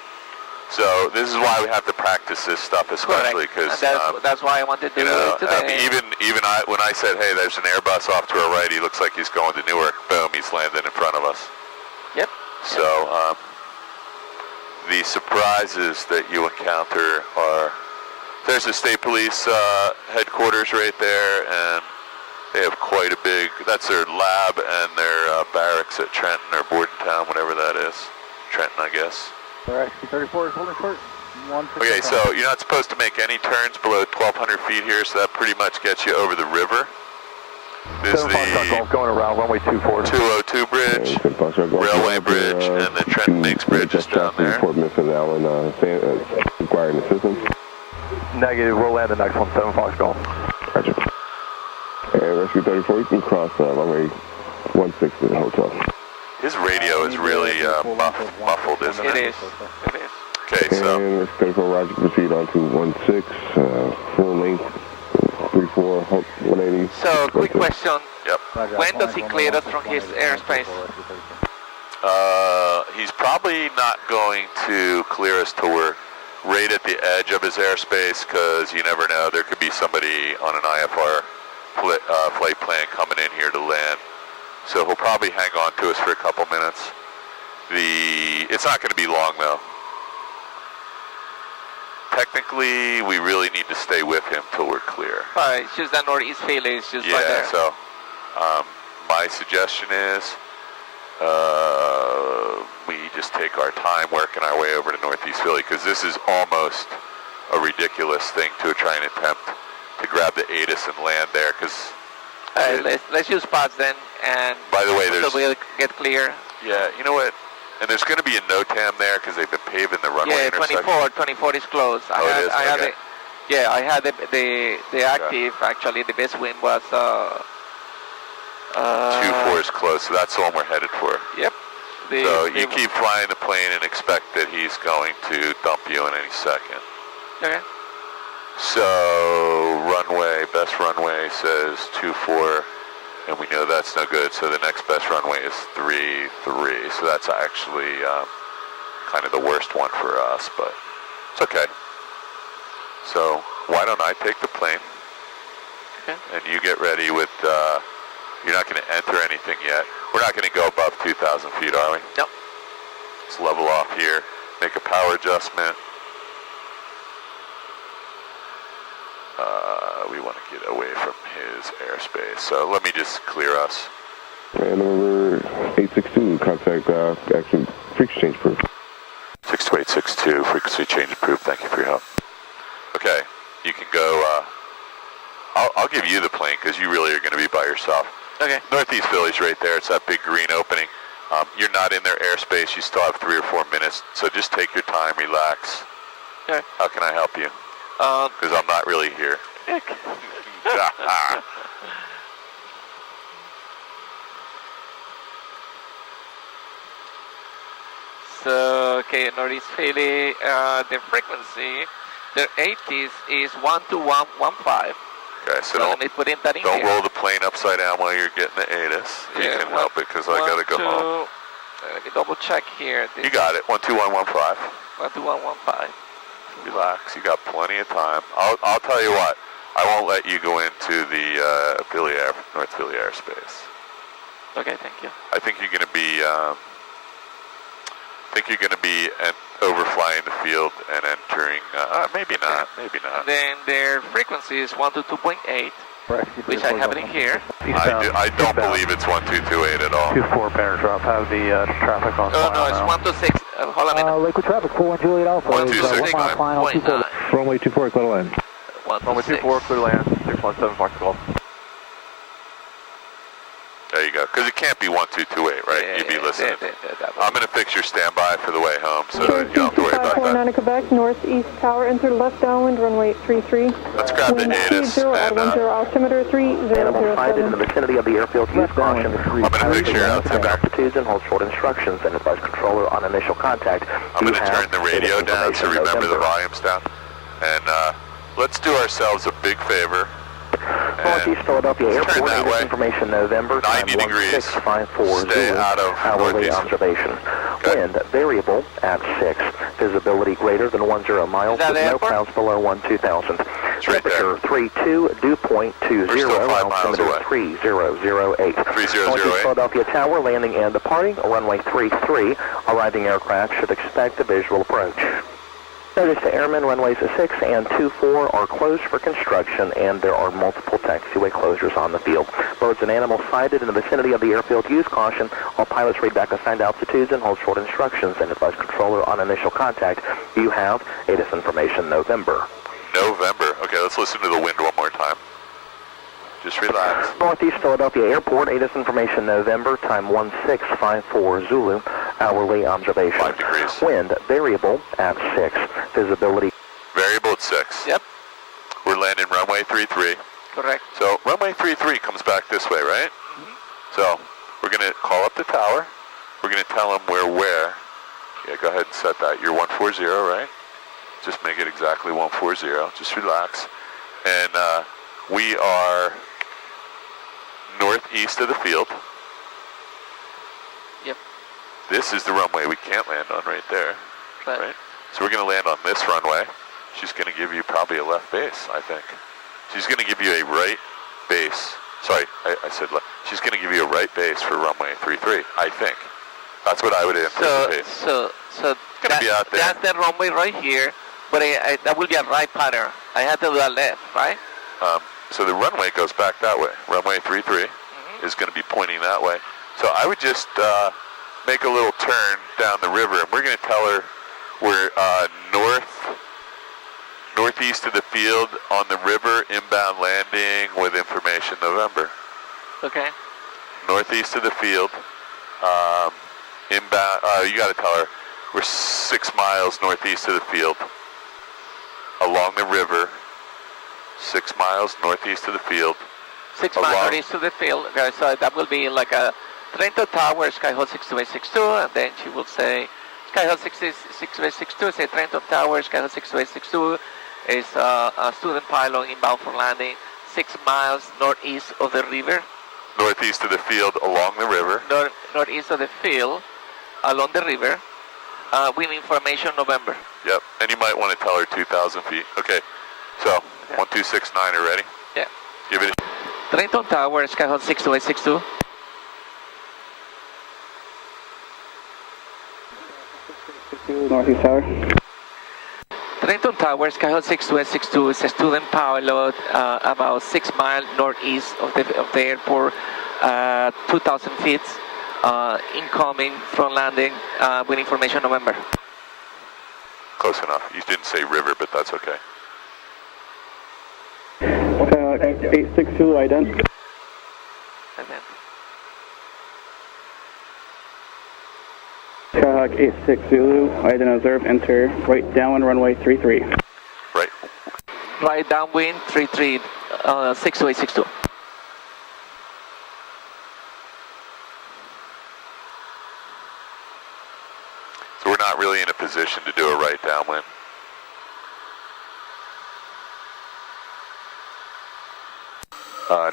So this is why we have to practice this stuff, especially because that's why I wanted to do it today. Even when I said, hey, there's an Airbus off to our right, he looks like he's going to Newark. Boom, he's landed in front of us. Yep. So the surprises that you encounter are, there's the state police headquarters right there, and they have quite a big, that's their lab and their barracks at Trenton or Bordentown, whatever that is. Trenton, I guess. Alright, 34 is holding short. Okay, so you're not supposed to make any turns below 1,200 feet here, so that pretty much gets you over the river. This is the going around runway 24. 202 bridge, Railway Bridge, and the Trenton Lakes Bridge is down there. Port Mifflin Allen, requiring assistance. Negative, we'll land the next one, 7 Fox Golf. Roger. And Rescue 34, you can cross runway 16 to the hotel. His radio is really muffled, isn't it? It is. Okay, so. And Rescue 34, Roger, proceed on to 16, full length, 34, 180. So, quick question. Yep. When does he clear us from his airspace? He's probably not going to clear us till we're right at the edge of his airspace, because you never know, there could be somebody on an IFR flight plan coming in here to land. So he'll probably hang on to us for a couple minutes. It's not going to be long though. Technically, we really need to stay with him till we're clear. Right, it's just that northeast field is just right there. Yeah, so my suggestion is we just take our time working our way over to Northeast Philly, because this is almost a ridiculous thing to try and attempt to grab the ATIS and land there, because... let's use spots then, and by the way, we'll get clear. Yeah, you know what? And there's going to be a NOTAM there because they've been paving the runway intersection. 24 is closed. I had the active, actually, the best wind was... 24 is close, so that's the one we're headed for. Yep. So you keep flying the plane and expect that he's going to dump you in any second. Okay. So best runway says 24, and we know that's no good, so the next best runway is 33. So that's actually kind of the worst one for us, but it's okay. So why don't I take the plane, and you get ready with, you're not going to enter anything yet. We're not going to go above 2,000 feet, are we? Nope. Let's level off here, make a power adjustment. We want to get away from his airspace, so let me just clear us. And number 862, contact actually frequency change approved. 62862, frequency change approved. Thank you for your help. Okay, you can go, I'll give you the plane because you really are going to be by yourself. Okay. Northeast Philly's right there. It's that big green opening. You're not in their airspace. You still have 3 or 4 minutes, so just take your time, relax. Okay. How can I help you? Because I'm not really here. So, okay, Northeast Philly, the frequency, their 80s is 12115. Okay, so let me put in that in don't here. roll the plane upside down while you're getting the ATIS. You can help it because I got to go home. Let me double check here. You got it, 12115. 12115. Relax, you got plenty of time. I'll tell you what, I won't let you go into the North Philly airspace. Okay, thank you. I think you're going to be, overflying the field and entering, maybe not. Then their frequency is 122.8, which I have it in here. I don't believe it's 1228 at all. 24 banner drop, have the traffic on Oh, no, it's 126. Hold on a minute. Liquid traffic, 41 Juliet Alpha. 1269. Runway 24, clear to land. Runway 24, clear to land, 617 Fox Golf. There you go, because it can't be 1228, right? Yeah, You'd be listening. that I'm going to fix your standby for the way home, so you don't have to worry about that. Quebec, northeast tower, enter left downwind, runway 33. Let's grab the ATIS and altimeter 3007. Animal sighted in the vicinity of the airfield. Use caution. I'm going to fix your altimeter. Altitudes and hold short instructions and advise controller on initial contact. I'm going to turn the radio down, so remember the volume's down. And let's do ourselves a big favor. Northeast Philadelphia Airport, ATIS information November, 90 degrees. 1654 Stay Zulu, out of hourly northeast. observation. Okay. Wind variable at 6. Visibility greater than 10 miles with no clouds below 2000. Right Temperature 32, dew point 20, We're still 5 miles altimeter away. 3008. 3008. Northeast Philadelphia Tower, landing and departing, runway 33. Arriving aircraft should expect a visual approach. Notice the airmen runways 6 and 24 are closed for construction, and there are multiple taxiway closures on the field. Birds and animals sighted in the vicinity of the airfield. Use caution. All pilots read back assigned altitudes and hold short instructions and advise controller on initial contact. You have ATIS information November. November. Okay, let's listen to the wind one more time. Just relax. Northeast Philadelphia Airport, ATIS information November, time 1654 Zulu, hourly observation. 5 degrees. Wind variable at 6. Visibility. Variable at 6. Yep. We're landing runway 33. Correct. So runway 33 comes back this way, right? Mm-hmm. So we're going to call up the tower. We're going to tell them we're where. Yeah, go ahead and set that. You're 140, right? Just make it exactly 140. Just relax. And we are northeast of the field. Yep. This is the runway we can't land on right there. Right? So we're going to land on this runway. She's going to give you probably a left base, I think. She's going to give you a right base. Sorry, I said left. She's going to give you a right base for runway 33, I think. That's what I would anticipate. So Gonna be out there. that's the runway right here, but that will be a right pattern. I have to do a left, right? So the runway goes back that way. Runway 33 is going to be pointing that way. So I would just make a little turn down the river, and we're going to tell her we're northeast of the field on the river, inbound landing with information November. Okay. Northeast of the field, inbound, you got to tell her we're 6 miles northeast of the field, along the river, 6 miles northeast of the field. 6 miles northeast of the field. Okay, so that will be like a Trento Tower, Skyhawk 62862, and then she will say Skyhawk 62862, say Trento Tower, Skyhawk 62862 is a student pilot inbound for landing 6 miles northeast of the river. Northeast of the field along the river. Northeast of the field along the river. With information November. Yep, and you might want to tell her 2,000 feet. Okay, so 1269, are ready? Yeah. Give it. Trenton Tower, Skyhawk 62862. Northeast Tower. Trenton Tower, Skyhawk 62862 is a student pilot about 6 miles northeast of the airport, 2,000 feet. Incoming from landing with information November. Close enough. You didn't say river, but that's okay. 86 Zulu, ident. Ident. Skyhawk 86 Zulu, ident observe, enter right downwind runway 33. Right. Right downwind 33, 62862. So we're not really in a position to do a right downwind.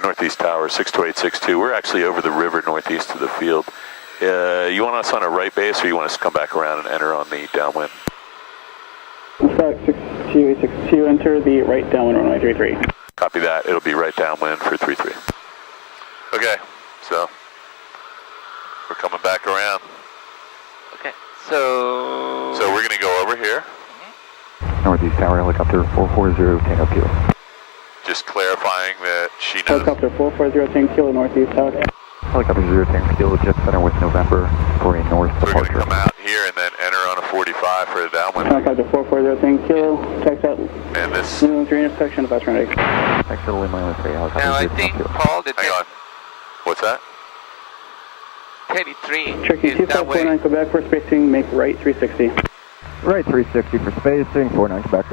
Northeast Tower, 62862. We're actually over the river northeast of the field. You want us on a right base, or you want us to come back around and enter on the downwind? Skyhawk 62862, enter the right downwind runway 33. Copy that. It'll be right downwind for 33. Okay, so we're coming back around. Okay, so we're going to go over here. Northeast Tower, helicopter 440, Tango Kilo. Just clarifying that she knows. Helicopter 440, Tango Kilo, Northeast Tower. Helicopter 0 Tango Kilo, jet center with November for a north So we're going departure. to come out here and then enter on a 45 for the downwind. Helicopter 440, Tango Kilo, tax out. And this. Lima 3 intersection of West Runway. Thanks for the Lima 3, helicopter now I 0 think, Tango Kilo. Paul, the Hang on. What's that? 33 Cherokee is that way. 2549 Quebec for spacing, make right 360. Right 360 for spacing, 49 Quebec.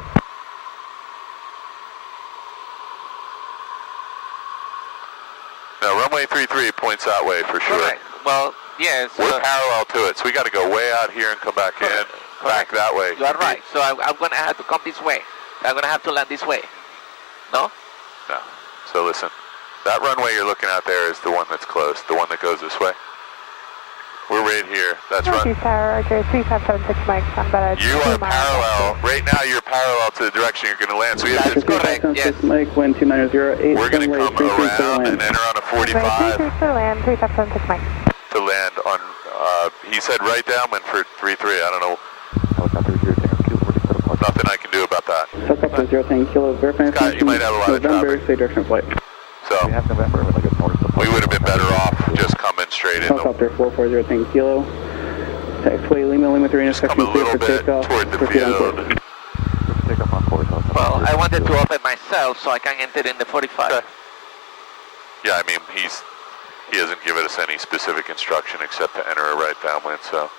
Now, runway 33 points that way for sure. Correct. Well, yes. We're parallel to it, so we got to go way out here and come back in, back that way. You are right. So I'm going to have to come this way. I'm going to have to land this way. No? No. So listen, that runway you're looking at there is the one that's close, the one that goes this way. We're right here. That's run. Northeast Tower, Roger, 3576 Mike, on about a You 2 are mile parallel. Right now you're parallel to the direction you're going to land. So we have That is to, correct, yes. Mike, wind 2908. we're going to come around and enter on a 45 Runway 33 for land, 3576 Mike. to land on, he said right downwind for 33. I don't know. Helicopter 0 Tango Kilo, 40 protocol. Nothing I can do about that. Helicopter 0 Tango Kilo, verifying Scott, you might have a lot of November, traffic. say direction of flight. So We have November with like a north departure. we would have been better off just coming straight in. Helicopter 440 Tango Kilo. Taxiway Lima 3 Just come intersection a 2 little for bit takeoff. toward the Proceed on field. course. Take off on course. Well, I wanted to open myself so I can enter in the 45. Okay. Yeah, I mean, he hasn't given us any specific instruction except to enter a right downwind, so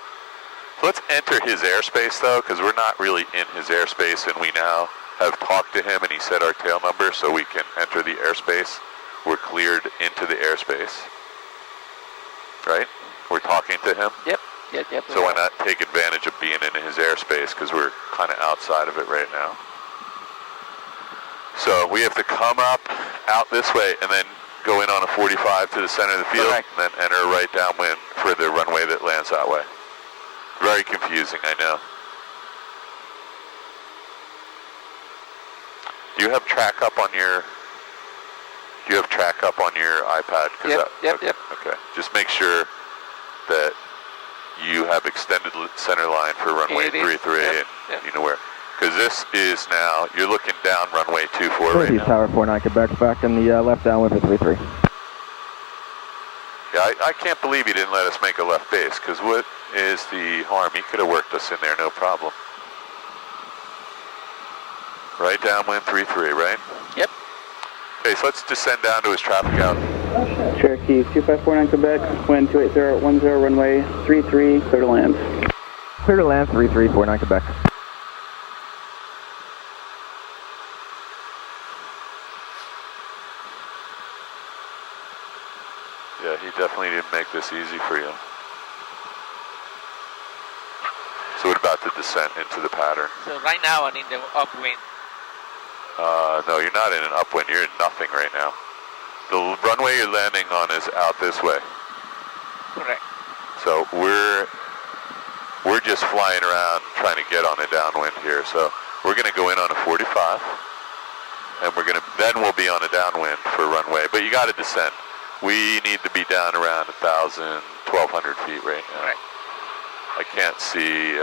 let's enter his airspace, though, because we're not really in his airspace, and we now have talked to him, and he said our tail number, so we can enter the airspace. We're cleared into the airspace, right? We're talking to him, Yep. Yep. so why not take advantage of being in his airspace, because we're kind of outside of it right now. So we have to come up out this way, and then go in on a 45 to the center of the field, Correct. and then enter right downwind for the runway that lands that way. Very confusing, I know. Do you have track up on your iPad? Yep. Okay. Just make sure that you have extended center line for runway 33 and you know where. Because this is now, you're looking down runway 24 right Northeast now. Tower 49 Quebec, back in the left downwind for 33. Yeah, I can't believe he didn't let us make a left base, because what is the harm? He could have worked us in there, no problem. Right downwind 33, right? Yep. Okay, so let's descend down to his traffic out. Cherokee 2549 Quebec, wind 28010, runway 33, clear to land. Clear to land 3349 Quebec. Yeah, he definitely didn't make this easy for you. So we're about to descend into the pattern. So right now I'm in the upwind. No, you're not in an upwind. You're in nothing right now. The runway you're landing on is out this way. Correct. So we're just flying around trying to get on a downwind here. So we're going to go in on a 45, and then we'll be on a downwind for runway. But you got to descend. We need to be down around 1,000, 1,200 feet right now. Right. I can't see.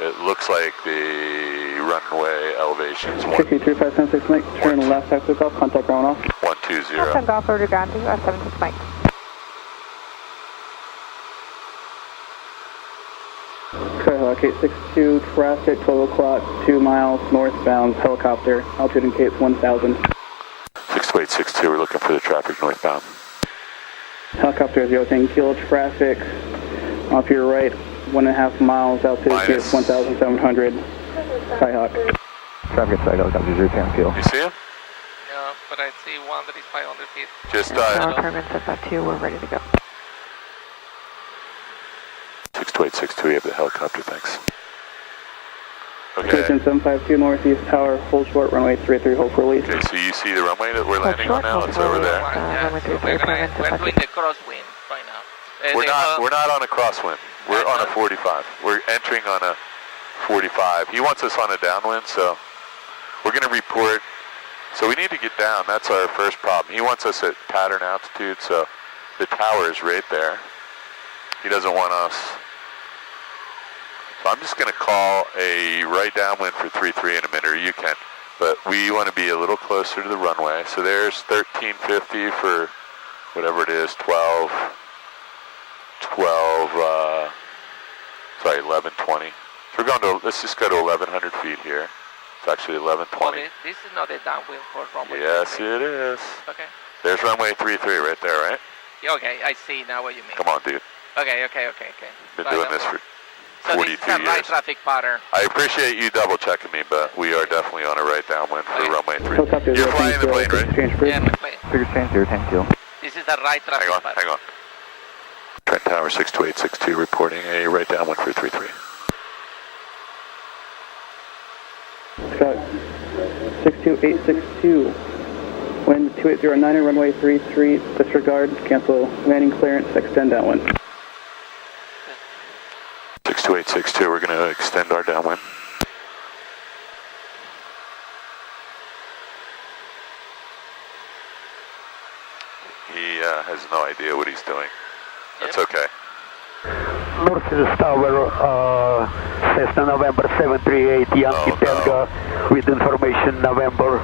It looks like the runway elevation's Cherokee 3576 Mike, turn left taxi off, contact ground off. 120. Left Golf Rotor ground to 76 Mike. Skyhawk 862, traffic, 12 o'clock, 2 miles northbound, helicopter, altitude indicates 1,000. 2662, we're looking for the traffic northbound. Helicopter 010 kilo traffic off your right, 1.5 miles, altitude 1,700, Skyhawk. Traffic side, helicopter 010 kilo. You see him? Yeah, but I see one that is 500 feet. Just, Permit 752, we're ready to go. 62862, we have the helicopter, thanks. Okay. Station 752 northeast tower, hold short, runway 33, hold for release. Okay, so you see the runway that we're landing on now? It's over there. We're doing the crosswind right now. We're not on a crosswind. We're on a 45. We're entering on a 45. He wants us on a downwind, so we're going to report. So we need to get down. That's our first problem. He wants us at pattern altitude, so the tower is right there. He doesn't want us. So I'm just going to call a right downwind for 33 in a minute, or you can. But we want to be a little closer to the runway. So there's 1350 for whatever it is, 1120. So we're going to, let's just go to 1100 feet here. It's actually 1120. Okay, this is not a downwind for runway. Yes, it is. Okay. There's runway 33 right there, right? Yeah, okay, I see now what you mean. Come on, dude. Okay. Been doing this for 42 this is a right years. traffic pattern. I appreciate you double checking me, but we are definitely on a right downwind for runway 3. Helicopter You're flying the plane, right? Yeah, my plane. Figure change 010 kilo. This is the right traffic pattern. Hang on. Trent Tower 62862 reporting a right downwind for 33. Scott, 62862, wind 2809, runway 33, disregard, cancel landing clearance, extend downwind. 62862, we're going to extend our downwind. He has no idea what he's doing. That's okay. Northeast Tower, Cessna November 738, Yankee Tango, with information November.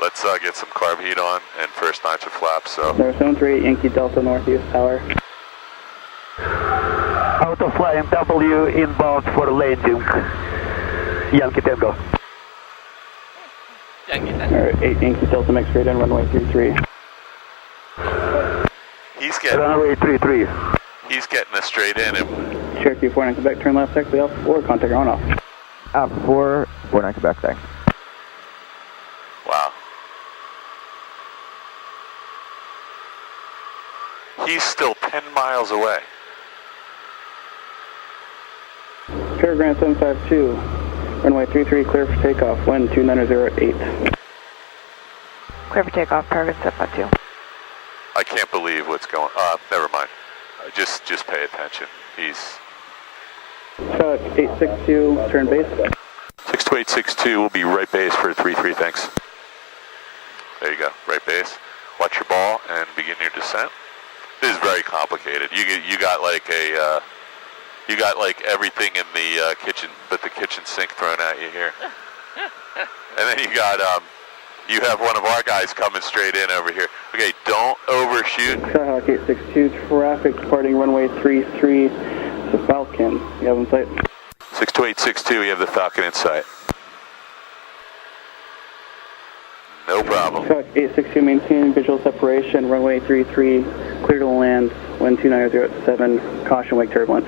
Let's get some carb heat on and first notch of flaps, so. 738, Yankee Delta, Northeast Tower. Out of flying W, inbound for landing, Yankee Tango. Alright, 8 Yankee Delta, make straight in, runway 33. He's getting... Runway 33. He's getting us straight in. Cherokee 49 Quebec, turn left, taxi off, or contact on off. Alpha 4, 49 Quebec, thanks. Wow. He's still 10 miles away. Paragraph 752, runway 33, clear for takeoff, wind 29008. Clear for takeoff, Paragon 752. I can't believe what's going on. Never mind. Just pay attention. He's... Chuck, 862, turn base. 62862 will be right base for 33, thanks. There you go, right base. Watch your ball and begin your descent. This is very complicated. You got like a... you got like everything in the kitchen, but the kitchen sink thrown at you here. And then you got, you have one of our guys coming straight in over here. Okay, don't overshoot. Skyhawk 862, traffic departing runway 33, the Falcon. You have in sight? 62862, we have the Falcon in sight. No problem. Skyhawk 862, maintain visual separation, runway 33, clear to land, wind 29007, caution wake turbulence.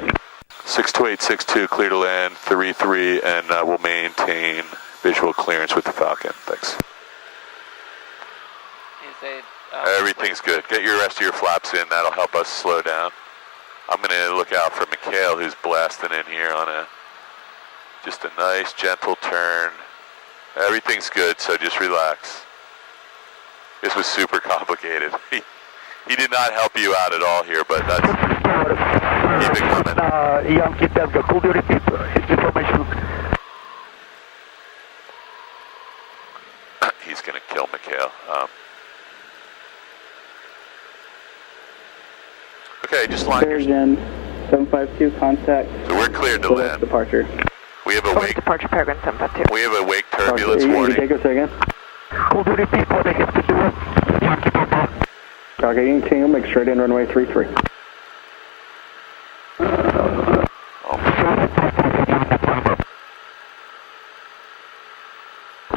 62862, clear to land, 33, and we'll maintain visual clearance with the Falcon. Thanks. Everything's good. Get your rest of your flaps in. That'll help us slow down. I'm going to look out for Mikhail, who's blasting in here on just a nice, gentle turn. Everything's good, so just relax. This was super complicated. He did not help you out at all here, but that's... Keep it coming. Yankee Tango, could you repeat information? He's going to kill Mikhail. Okay, just line your... 752, contact. So we're cleared to land. Departure. We have a wake... Departure, Paragon 752. We have a wake turbulence warning. Take us again. Could you repeat what I have to do? Yankee Tango. Target Tango, make straight in, runway 33.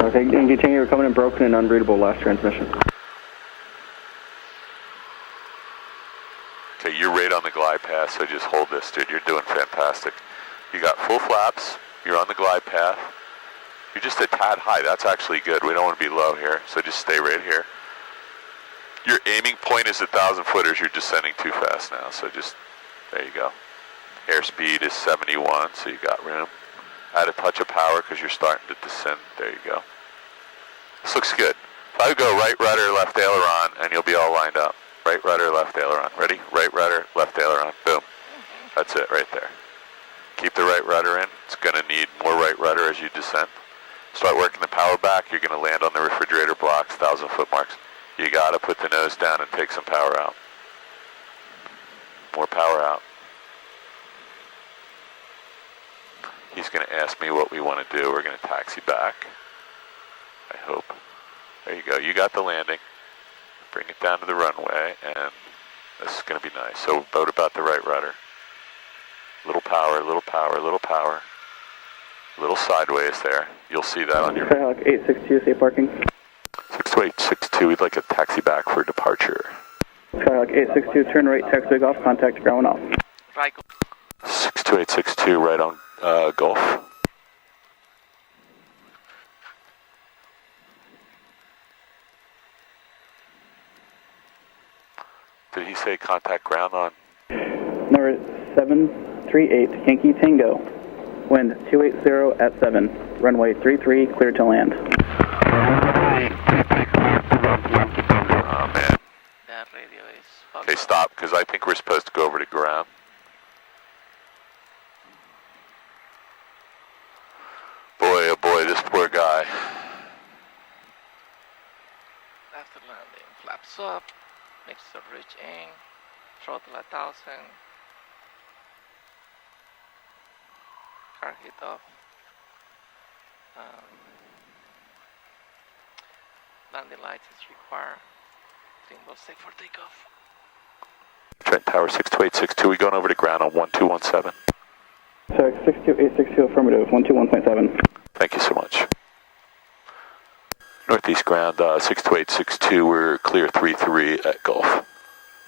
Okay, Yankee Tango, you're coming in broken and unreadable last transmission. Okay, you're right on the glide path, so just hold this, dude. You're doing fantastic. You got full flaps. You're on the glide path. You're just a tad high. That's actually good. We don't want to be low here, so just stay right here. Your aiming point is 1,000 footers. You're descending too fast now, so just, there you go. Airspeed is 71, so you got room. Add a touch of power because you're starting to descend. There you go. This looks good. If I would go right rudder, left aileron, and you'll be all lined up. Right rudder, left aileron. Ready? Right rudder, left aileron. Boom. That's it right there. Keep the right rudder in. It's going to need more right rudder as you descend. Start working the power back. You're going to land on the refrigerator blocks, 1,000-foot marks. You got to put the nose down and take some power out. More power out. He's going to ask me what we want to do. We're going to taxi back. I hope. There you go. You got the landing. Bring it down to the runway, and this is going to be nice. So boat about the right rudder. Little power, little power, little power. Little sideways there. You'll see that on your... Skyhawk 862, safe parking. 62862, we'd like a taxi back for departure. Skyhawk 862, turn right, taxi off, contact ground off. Right. 62862, right on Gulf. Did he say contact ground on? Number 738, Yankee Tango. Wind 280 at 7. Runway 33, clear to land. Oh, man. That radio is... Okay, stop, because I think we're supposed to go over to ground. Boy, oh boy, this poor guy. After landing, flaps up, makes the reach in, throttle 1,000, car hit off, landing lights is required, trimble safe for takeoff. Trent Tower 62862, we going over to ground on 1217. Sorry, 62862, affirmative, 121.7. Thank you so much. Northeast ground 62862, we're clear 33 at Gulf.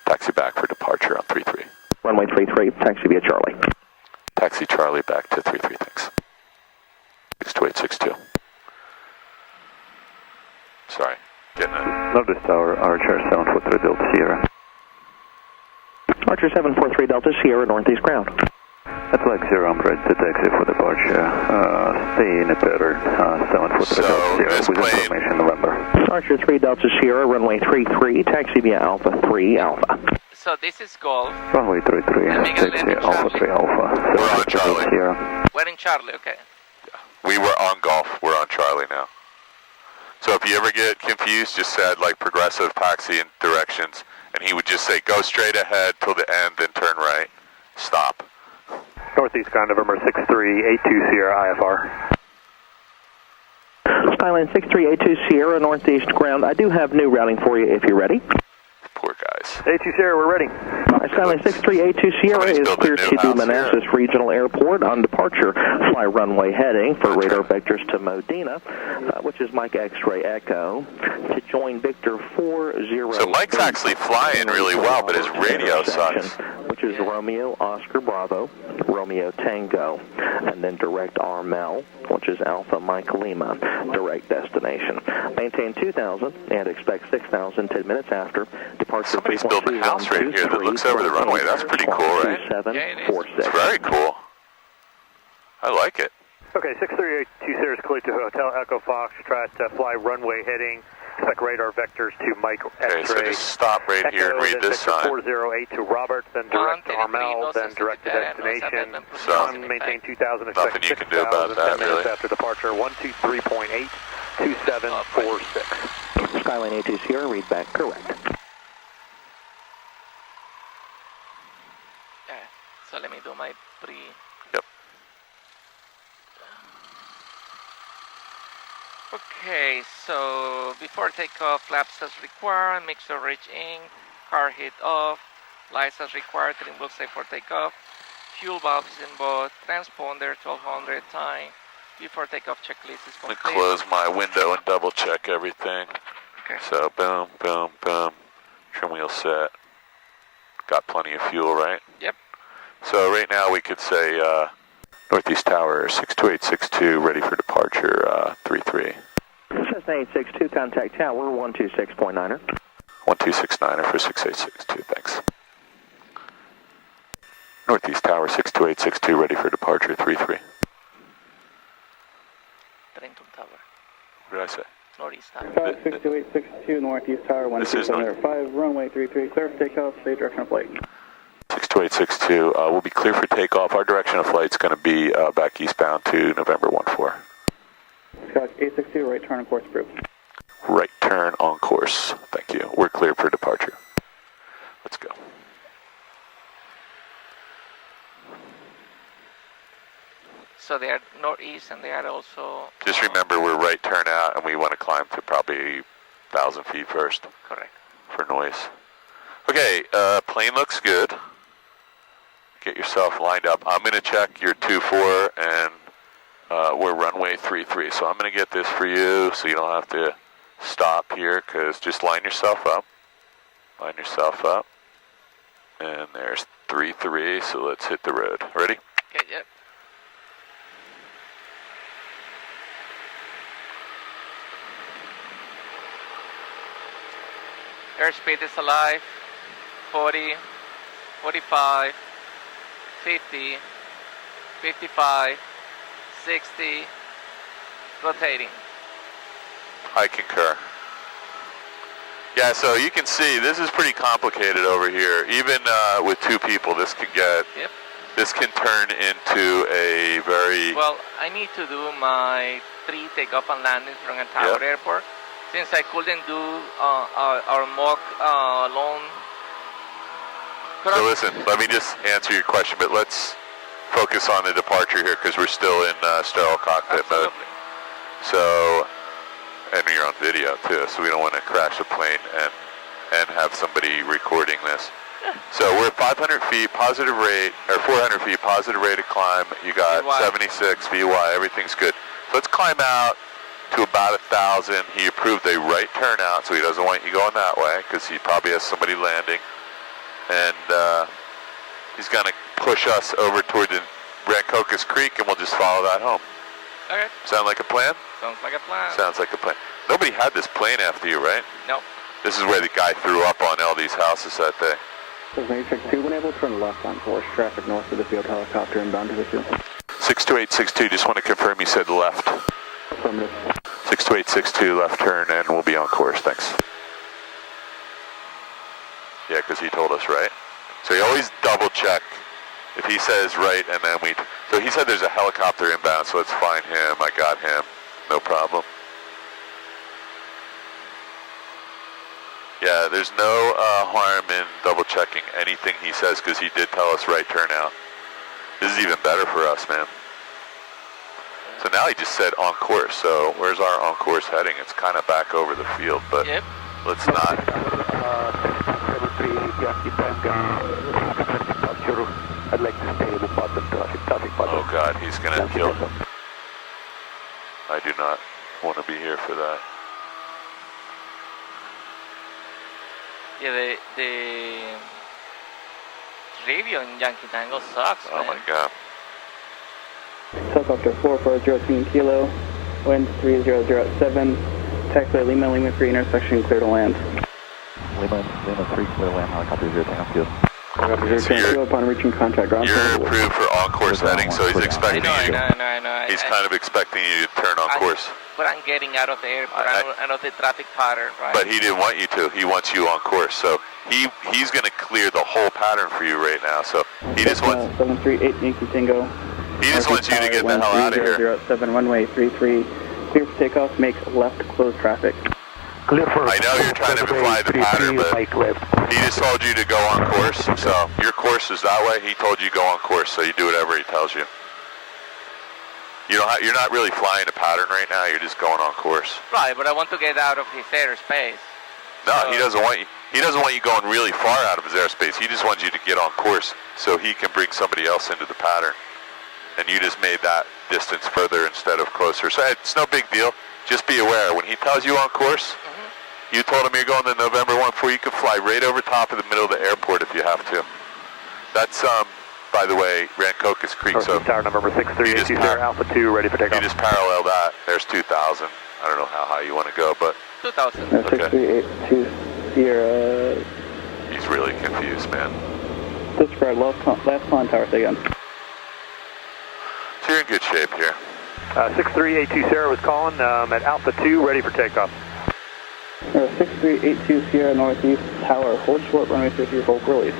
Taxi back for departure on 33. Runway 33, taxi via Charlie. Taxi Charlie back to 33, thanks. 62862. Sorry, getting it. Northeast Tower, Archer 743 Delta Sierra. Archer 743 Delta Sierra, northeast ground. At flag 0, I'm ready to taxi for departure. Stay in a pattern, 743 Delta Sierra, with information November. Archer 3 Delta Sierra, runway 33, taxi via Alpha 3 Alpha. So this is Golf. Runway 33, taxi Alpha 3 Alpha. We're on Charlie. Sierra. We're in Charlie, okay. We were on Gulf, we're on Charlie now. So if you ever get confused, just said like progressive taxi directions, and he would just say go straight ahead till the end, then turn right. Stop. Northeast ground, November 6382 Sierra IFR. Skyline 6382 Sierra, northeast ground. I do have new routing for you if you're ready. Poor guys. 82 Sierra, we're ready. Skyline 6382 Sierra is clear to do Manassas Regional Airport on departure. Fly runway heading for radar vectors to Modena, which is Mike X-Ray Echo, to join Victor 40. So Mike's actually flying really well, but his radio sucks. Which is Romeo Oscar Bravo, Romeo Tango, and then direct RML, which is Alpha Mike Lima, direct destination. Maintain 2,000 and expect 6,000 10 minutes after. Departure. Somebody's building a house right here that looks over the runway. That's pretty cool, right? It's very cool. I like it. Okay, 6382 Sierra is clear to Hotel Echo Foxtrot, fly runway heading. Expect radar vectors to Mike X-ray. Okay, so just stop right Echo, here and read this sign. 408 to Robert, then direct to Armel, then direct to destination. So, maintain 2,000. Nothing you can do about that, really. After departure, 123.8, 2746. Skyline 82 Sierra, read back correct. Yeah, so let me do my pre... Yep. Okay, so before takeoff, flaps as required, mixer reach in, car hit off, lights as required, trimble safe for takeoff, fuel valves in both, transponder 1200 time, before takeoff checklist is complete. Let me close my window and double check everything. Okay. So boom, boom, boom, trim wheel set, got plenty of fuel, right? Yep. So right now we could say Northeast Tower 62862, ready for departure 33. Cessna 862, contact tower 126.9er. 1269er for 6862, thanks. Northeast Tower 62862, ready for departure 33. Trenton Tower. What did I say? Northeast Tower. 62862, Northeast Tower 12705, runway 33, clear for takeoff, state direction of flight. 62862, we'll be clear for takeoff. Our direction of flight's going to be back eastbound to November 14. Scotch 862, right turn on course approved. Right turn on course, thank you. We're clear for departure. Let's go. So they are northeast and they are also... Just remember we're right turn out and we want to climb to probably 1,000 feet first. Correct. For noise. Okay, plane looks good. Get yourself lined up. I'm going to check your 24 and we're runway 33. So I'm going to get this for you so you don't have to stop here, because just line yourself up. Line yourself up. And there's 33, so let's hit the road. Ready? Okay, yep. Airspeed is alive. 40, 45, 50, 55, 60, rotating. I concur. Yeah, so you can see this is pretty complicated over here. Even with two people, this can get, this can turn into a very... Well, I need to do my 3 takeoff and landings from Tower Airport. Since I couldn't do our mock alone. So listen, let me just answer your question, but let's focus on the departure here because we're still in sterile cockpit mode. So, and you're on video too, so we don't want to crash the plane and have somebody recording this. So we're at 500 feet, positive rate, or 400 feet, positive rate of climb. You got VY. 76 VY, everything's good. So let's climb out to about 1,000. He approved a right turnout, so he doesn't want you going that way because he probably has somebody landing. And he's going to push us over toward the Rancocas Creek, and we'll just follow that home. Okay. Sound like a plan? Sounds like a plan. Sounds like a plan. Nobody had this plane after you, right? No. This is where the guy threw up on LD's houses that day. Cessna 862, when able to turn left on course, traffic north of the field, helicopter inbound to the field. 62862, just want to confirm you said left. Affirmative. 62862, left turn, and we'll be on course, thanks. Yeah, because he told us right. So you always double check. If he says right, and then we... So he said there's a helicopter inbound, so let's find him. I got him. No problem. Yeah, there's no harm in double checking anything he says, because he did tell us right turnout. This is even better for us, man. So now he just said on course. So where's our on course heading? It's kind of back over the field, but let's not. I'd like to stay with button traffic button. Oh God, he's gonna kill him. I do not want to be here for that. Yeah, the radio in Yankee Tango sucks, Oh my God. Helicopter 4413 Kilo, wind 3007, taxiway Lima 3 intersection, clear to land. Lima 3, clear to land, helicopter 0 Tango Kilo. So you're, upon reaching contact ground. You're approved for on-course heading, so he's expecting you. No. He's kind of expecting you to turn on course. But I'm getting out of the airport, out of the traffic pattern, right? But he didn't want you to. He wants you on course. So he's going to clear the whole pattern for you right now. So he just wants... 738 Yankee Tango. He just wants you to get the hell out of here. 007, runway 33, clear for takeoff, make left, close traffic. Clear for... I know you're trying to defy the pattern, but he just told you to go on course. So your course is that way. He told you go on course, so you do whatever he tells you. You're not really flying a pattern right now. You're just going on course. Right, but I want to get out of his airspace. No, he doesn't want you. He doesn't want you going really far out of his airspace. He just wants you to get on course so he can bring somebody else into the pattern. And you just made that distance further instead of closer. So it's no big deal. Just be aware. When he tells you on course, You told him you're going to November 1-4. You can fly right over top of the middle of the airport if you have to. That's, by the way, Rancocas Creek. Northeast Tower, November 6380, Alpha 2, ready for takeoff. You just parallel that. There's 2,000. I don't know how high you want to go, but... 2,000. Okay. 6382, Sierra. He's really confused, man. Disregard, last climb tower, say again. So you're in good shape here. 6382 Sierra was calling at Alpha 2, ready for takeoff. 6382 Sierra Northeast Tower, hold short, runway 33, hold release.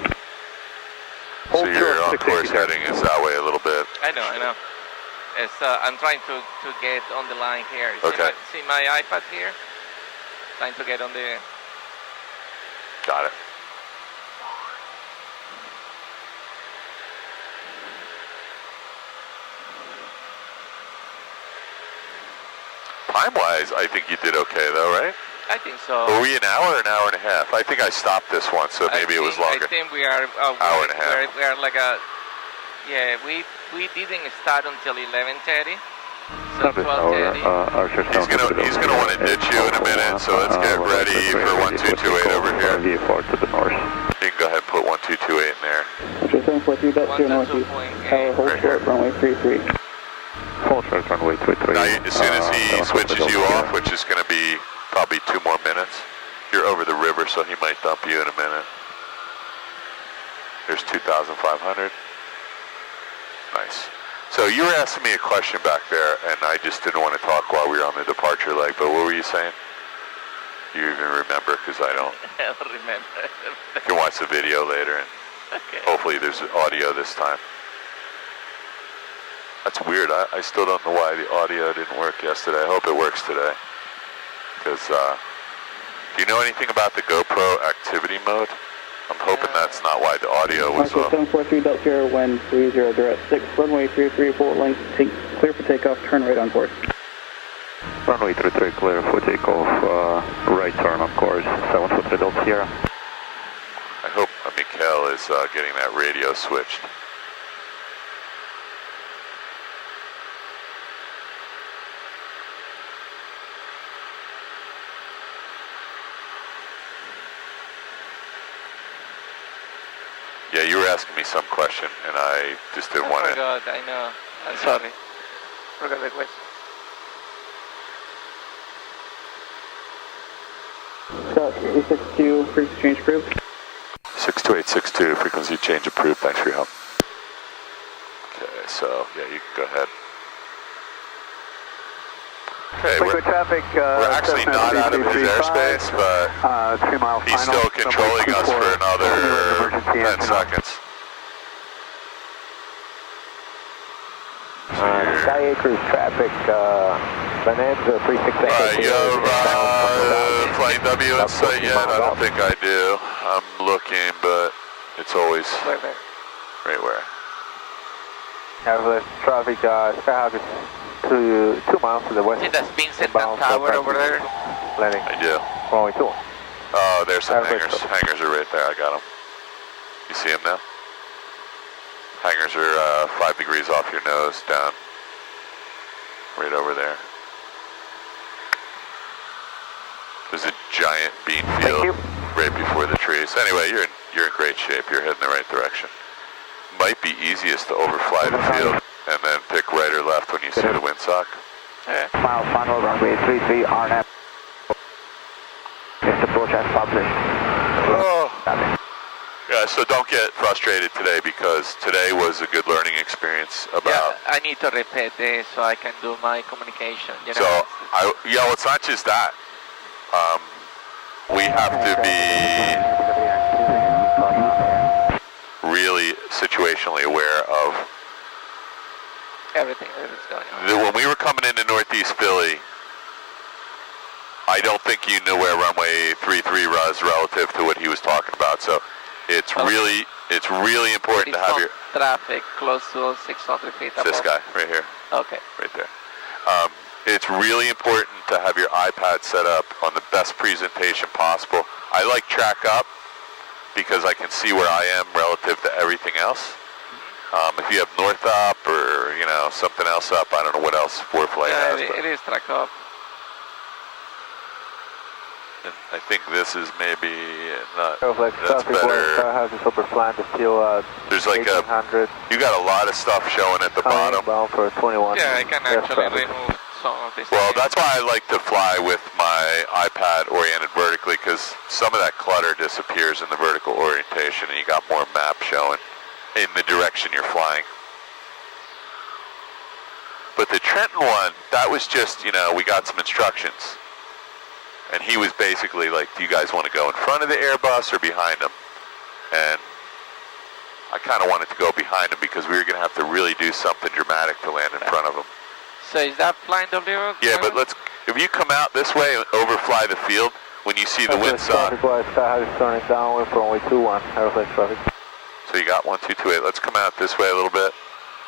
So your on-course heading is that way a little bit. I know. It's, I'm trying to get on the line here. Okay. See my iPad here? Trying to get on the... Got it. Time-wise, I think you did okay, though, right? I think so. Were we an hour or an hour and a half? I think I stopped this one, so maybe it was longer. I think we are... hour and a half. We are like a... Yeah, we didn't start until 11:30. So 12:30. He's gonna want to ditch you in a minute, so let's get ready for 1228 over here. To the north. You can go ahead and put 1228 in there. Roger 743.0 Northeast Tower, hold short, runway 33. Hold short, runway 33. Now, as soon as he switches you off, which is going to be probably 2 more minutes, you're over the river, so he might dump you in a minute. There's 2,500. Nice. So you were asking me a question back there, and I just didn't want to talk while we were on the departure leg, but what were you saying? You even remember, because I don't. I don't remember. You can watch the video later, and hopefully there's audio this time. That's weird. I still don't know why the audio didn't work yesterday. I hope it works today. Because, do you know anything about the GoPro activity mode? I'm hoping that's not why the audio was off. 743.0, wind 30, direct 6, runway 33, full length, clear for takeoff, turn right on course. Runway 33, clear for takeoff, right turn on course, 743 Sierra. I hope Mikhail is getting that radio switched. Yeah, you were asking me some question, and I just didn't want to... Oh my God, I know. I'm sorry. Forgot the question. Scott, 862, frequency change approved. 62862, frequency change approved. Thanks for your help. Okay, so, yeah, you can go ahead. Okay, we're actually not out of his airspace, but he's still controlling us for another 10 seconds. Sky Cruise traffic, Bonanza 368. Alright, you have Flight W in sight yet? I don't think I do. I'm looking, but it's always... Right where? Have traffic, Skyhawk is 2 miles to the west. See that Vincent Tower over there? Landing. I do. Runway 2. Oh, there's some hangars. Hangars are right there. I got them. You see them now? Hangars are 5 degrees off your nose, down. Right over there. There's a giant bean field right before the trees. Anyway, you're in great shape. You're heading the right direction. Might be easiest to overfly the field and then pick right or left when you see the windsock. Final runway 33, RNAP. It's approach as published. Oh. Yeah, so don't get frustrated today because today was a good learning experience about... Yeah, I need to repeat this so I can do my communication. You know? So, well, it's not just that. We have to be really situationally aware of everything that is going on. When we were coming into Northeast Philly, I don't think you knew where runway 33 was relative to what he was talking about. So it's really important to have your traffic close to 600 feet above. This guy right here. Okay. Right there. It's really important to have your iPad set up on the best presentation possible. I like track up because I can see where I am relative to everything else. If you have north up or, you know, something else up, I don't know what else ForeFlight has. It is track up. And I think this is maybe not, Aeroflex that's traffic better. Skyhawk is over flying to still There's like a, 1800. you got a lot of stuff showing at the bottom. Bound for 21. Yeah, I can actually remove some of this. Well, that's why I like to fly with my iPad oriented vertically, because some of that clutter disappears in the vertical orientation and you got more map showing in the direction you're flying. But the Trenton one, that was just, you know, we got some instructions. And he was basically like, do you guys want to go in front of the Airbus or behind him? And I kind of wanted to go behind him because we were going to have to really do something dramatic to land in front of him. So is that flying W? Yeah, but let's, if you come out this way and overfly the field, when you see the windsock. Skyhawk is turning downwind for runway 21. Aeroflex traffic. So you got 1228. Let's come out this way a little bit.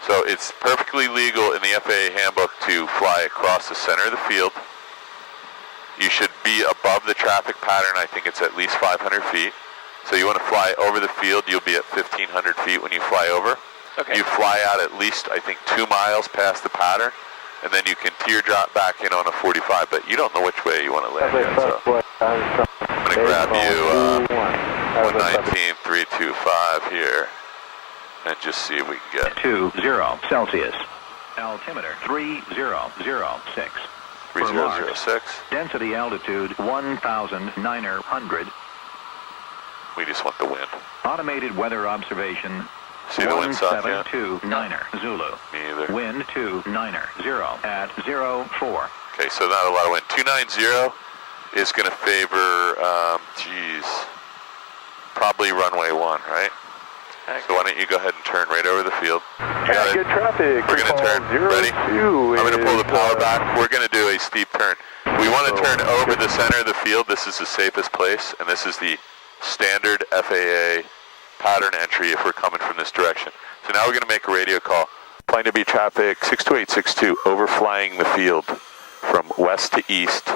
So it's perfectly legal in the FAA handbook to fly across the center of the field. You should be above the traffic pattern. I think it's at least 500 feet. So you want to fly over the field, you'll be at 1,500 feet when you fly over. Okay. You fly out at least, I think, 2 miles past the pattern, and then you can teardrop back in on a 45, but you don't know which way you want to land yet, so. I'm going to grab you 119.325 here, and just see if we can get 20 Celsius. Altimeter 3006. 3006. Density altitude 1,900. We just want the wind. Automated weather observation. See the wind sock yet? 1729er Zulu. Me either. Wind 29er at 04. Okay, so not a lot of wind. 290 is going to favor, probably runway 1, right? So why don't you go ahead and turn right over the field. Yeah, good traffic. We're going to turn. Ready? I'm going to pull the power back. We're going to do a steep turn. We want to turn over the center of the field. This is the safest place, and this is the standard FAA pattern entry if we're coming from this direction. So now we're going to make a radio call. Plane to be traffic 62862, overflying the field from west to east.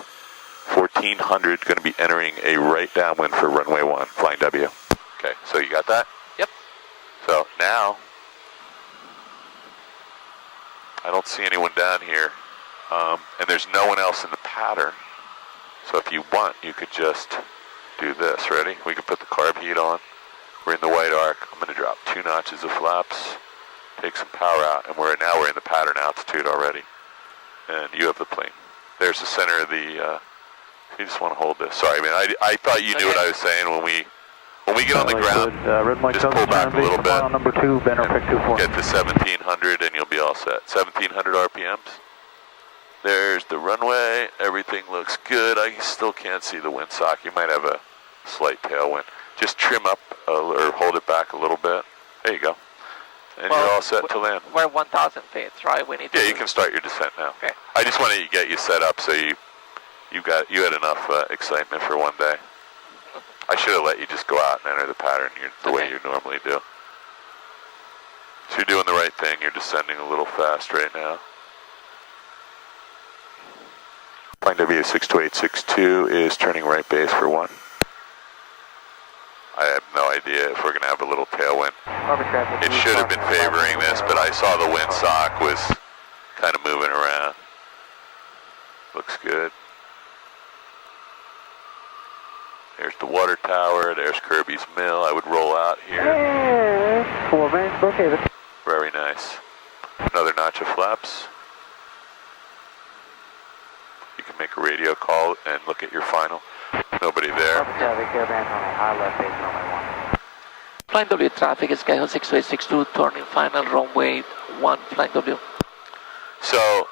1400, going to be entering a right downwind for runway 1, flying W. Okay, so you got that? Yep. So now, I don't see anyone down here, and there's no one else in the pattern. So if you want, you could just do this. Ready? We can put the carb heat on. We're in the white arc. I'm going to drop 2 notches of flaps, take some power out, and we're in the pattern altitude already. And you have the plane. There's the center of the. You just want to hold this. Sorry, man. I thought you knew what I was saying when we get on the ground. Just pull back a little bit. Number 2, Banner Pick 24. Get to 1700, and you'll be all set. 1700 RPMs. There's the runway. Everything looks good. I still can't see the windsock. You might have a slight tailwind. Just trim up or hold it back a little bit. There you go. And you're all set to land. We're 1,000 feet, right? We need to. Yeah, you can start your descent now. Okay. I just wanted to get you set up so you had enough excitement for one day. I should have let you just go out and enter the pattern the way you normally do. So you're doing the right thing. You're descending a little fast right now. Plane W62862 is turning right base for 1. I have no idea if we're going to have a little tailwind. It should have been favoring this, but I saw the windsock was kind of moving around. Looks good. There's the water tower. There's Kirby's Mill. I would roll out here. Very nice. Another notch of flaps. You can make a radio call and look at your final. Nobody there. Flying W traffic is Skyhawk 6862, turning final runway 1, Flying W. So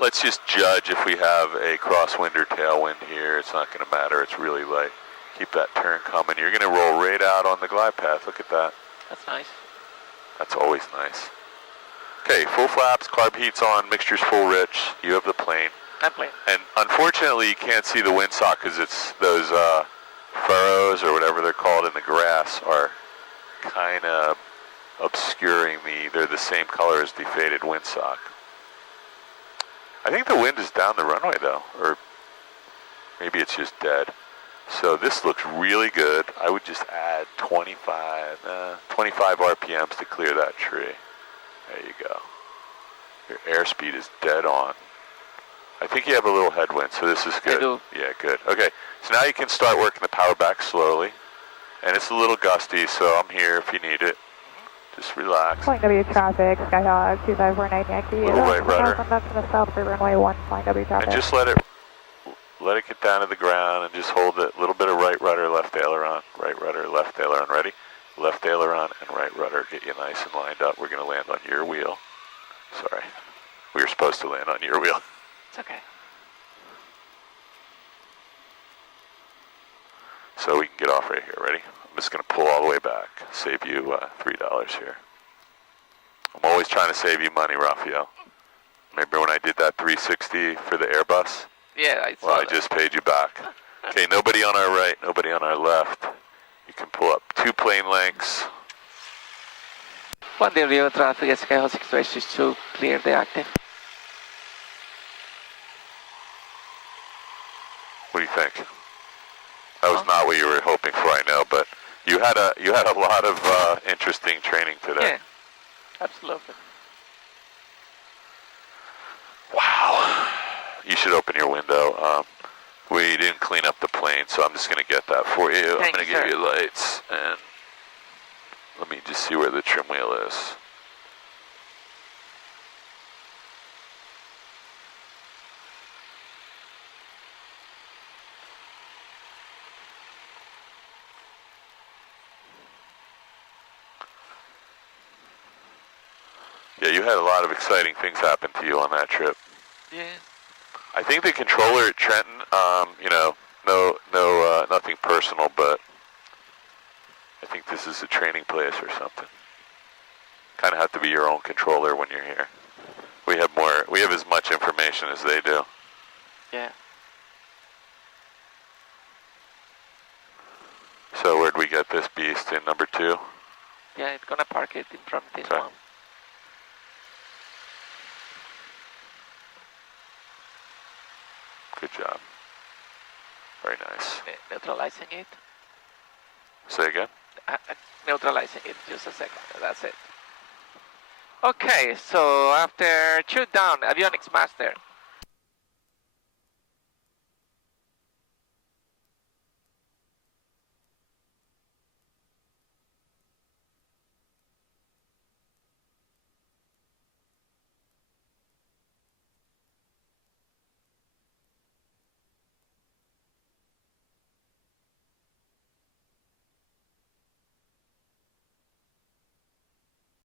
let's just judge if we have a crosswind or tailwind here. It's not going to matter. It's really light. Keep that turn coming. You're going to roll right out on the glide path. Look at that. That's nice. That's always nice. Okay, full flaps, carb heat's on, mixture's full rich. You have the plane. I'm playing. And unfortunately, you can't see the windsock because it's those furrows or whatever they're called in the grass are kind of obscuring they're the same color as the faded windsock. I think the wind is down the runway though, or maybe it's just dead. So this looks really good. I would just add 25 RPMs to clear that tree. There you go. Your airspeed is dead on. I think you have a little headwind, so this is good. I do. Yeah, good. Okay, so now you can start working the power back slowly. And it's a little gusty, so I'm here if you need it. Just relax. Flying W traffic, Skyhawk 2549 Yankee. Little right rudder. That's to the south for runway 1, flying W traffic. And just let it get down to the ground and just hold it. A little bit of right rudder, left aileron. Right rudder, left aileron. Ready? Left aileron and right rudder. Get you nice and lined up. We're going to land on your wheel. Sorry. We were supposed to land on your wheel. It's okay. So we can get off right here. Ready? I'm just going to pull all the way back. Save you $3 here. I'm always trying to save you money, Raphael. Remember when I did that 360 for the Airbus? Yeah, I saw Well, I that. just paid you back. Okay, nobody on our right, nobody on our left. You can pull up 2 plane lengths. 100 traffic, Skyhawk 662, clear the active. What do you think? That was not what you were hoping for, I know, but you had a lot of interesting training today. Yeah, absolutely. Wow. You should open your window. We didn't clean up the plane, so I'm just going to get that for you. I'm going to give you lights, and let me just see where the trim wheel is. Yeah, you had a lot of exciting things happen to you on that trip. Yeah. I think the controller at Trenton, you know, nothing personal, but I think this is a training place or something. Kind of have to be your own controller when you're here. We have as much information as they do. Yeah. So where'd we get this beast in number 2? Yeah, it's gonna park it in front of this one. Good job. Very nice. Neutralizing it. Say again? Neutralizing it, just a second, that's it. Okay, so after shoot down, avionics master.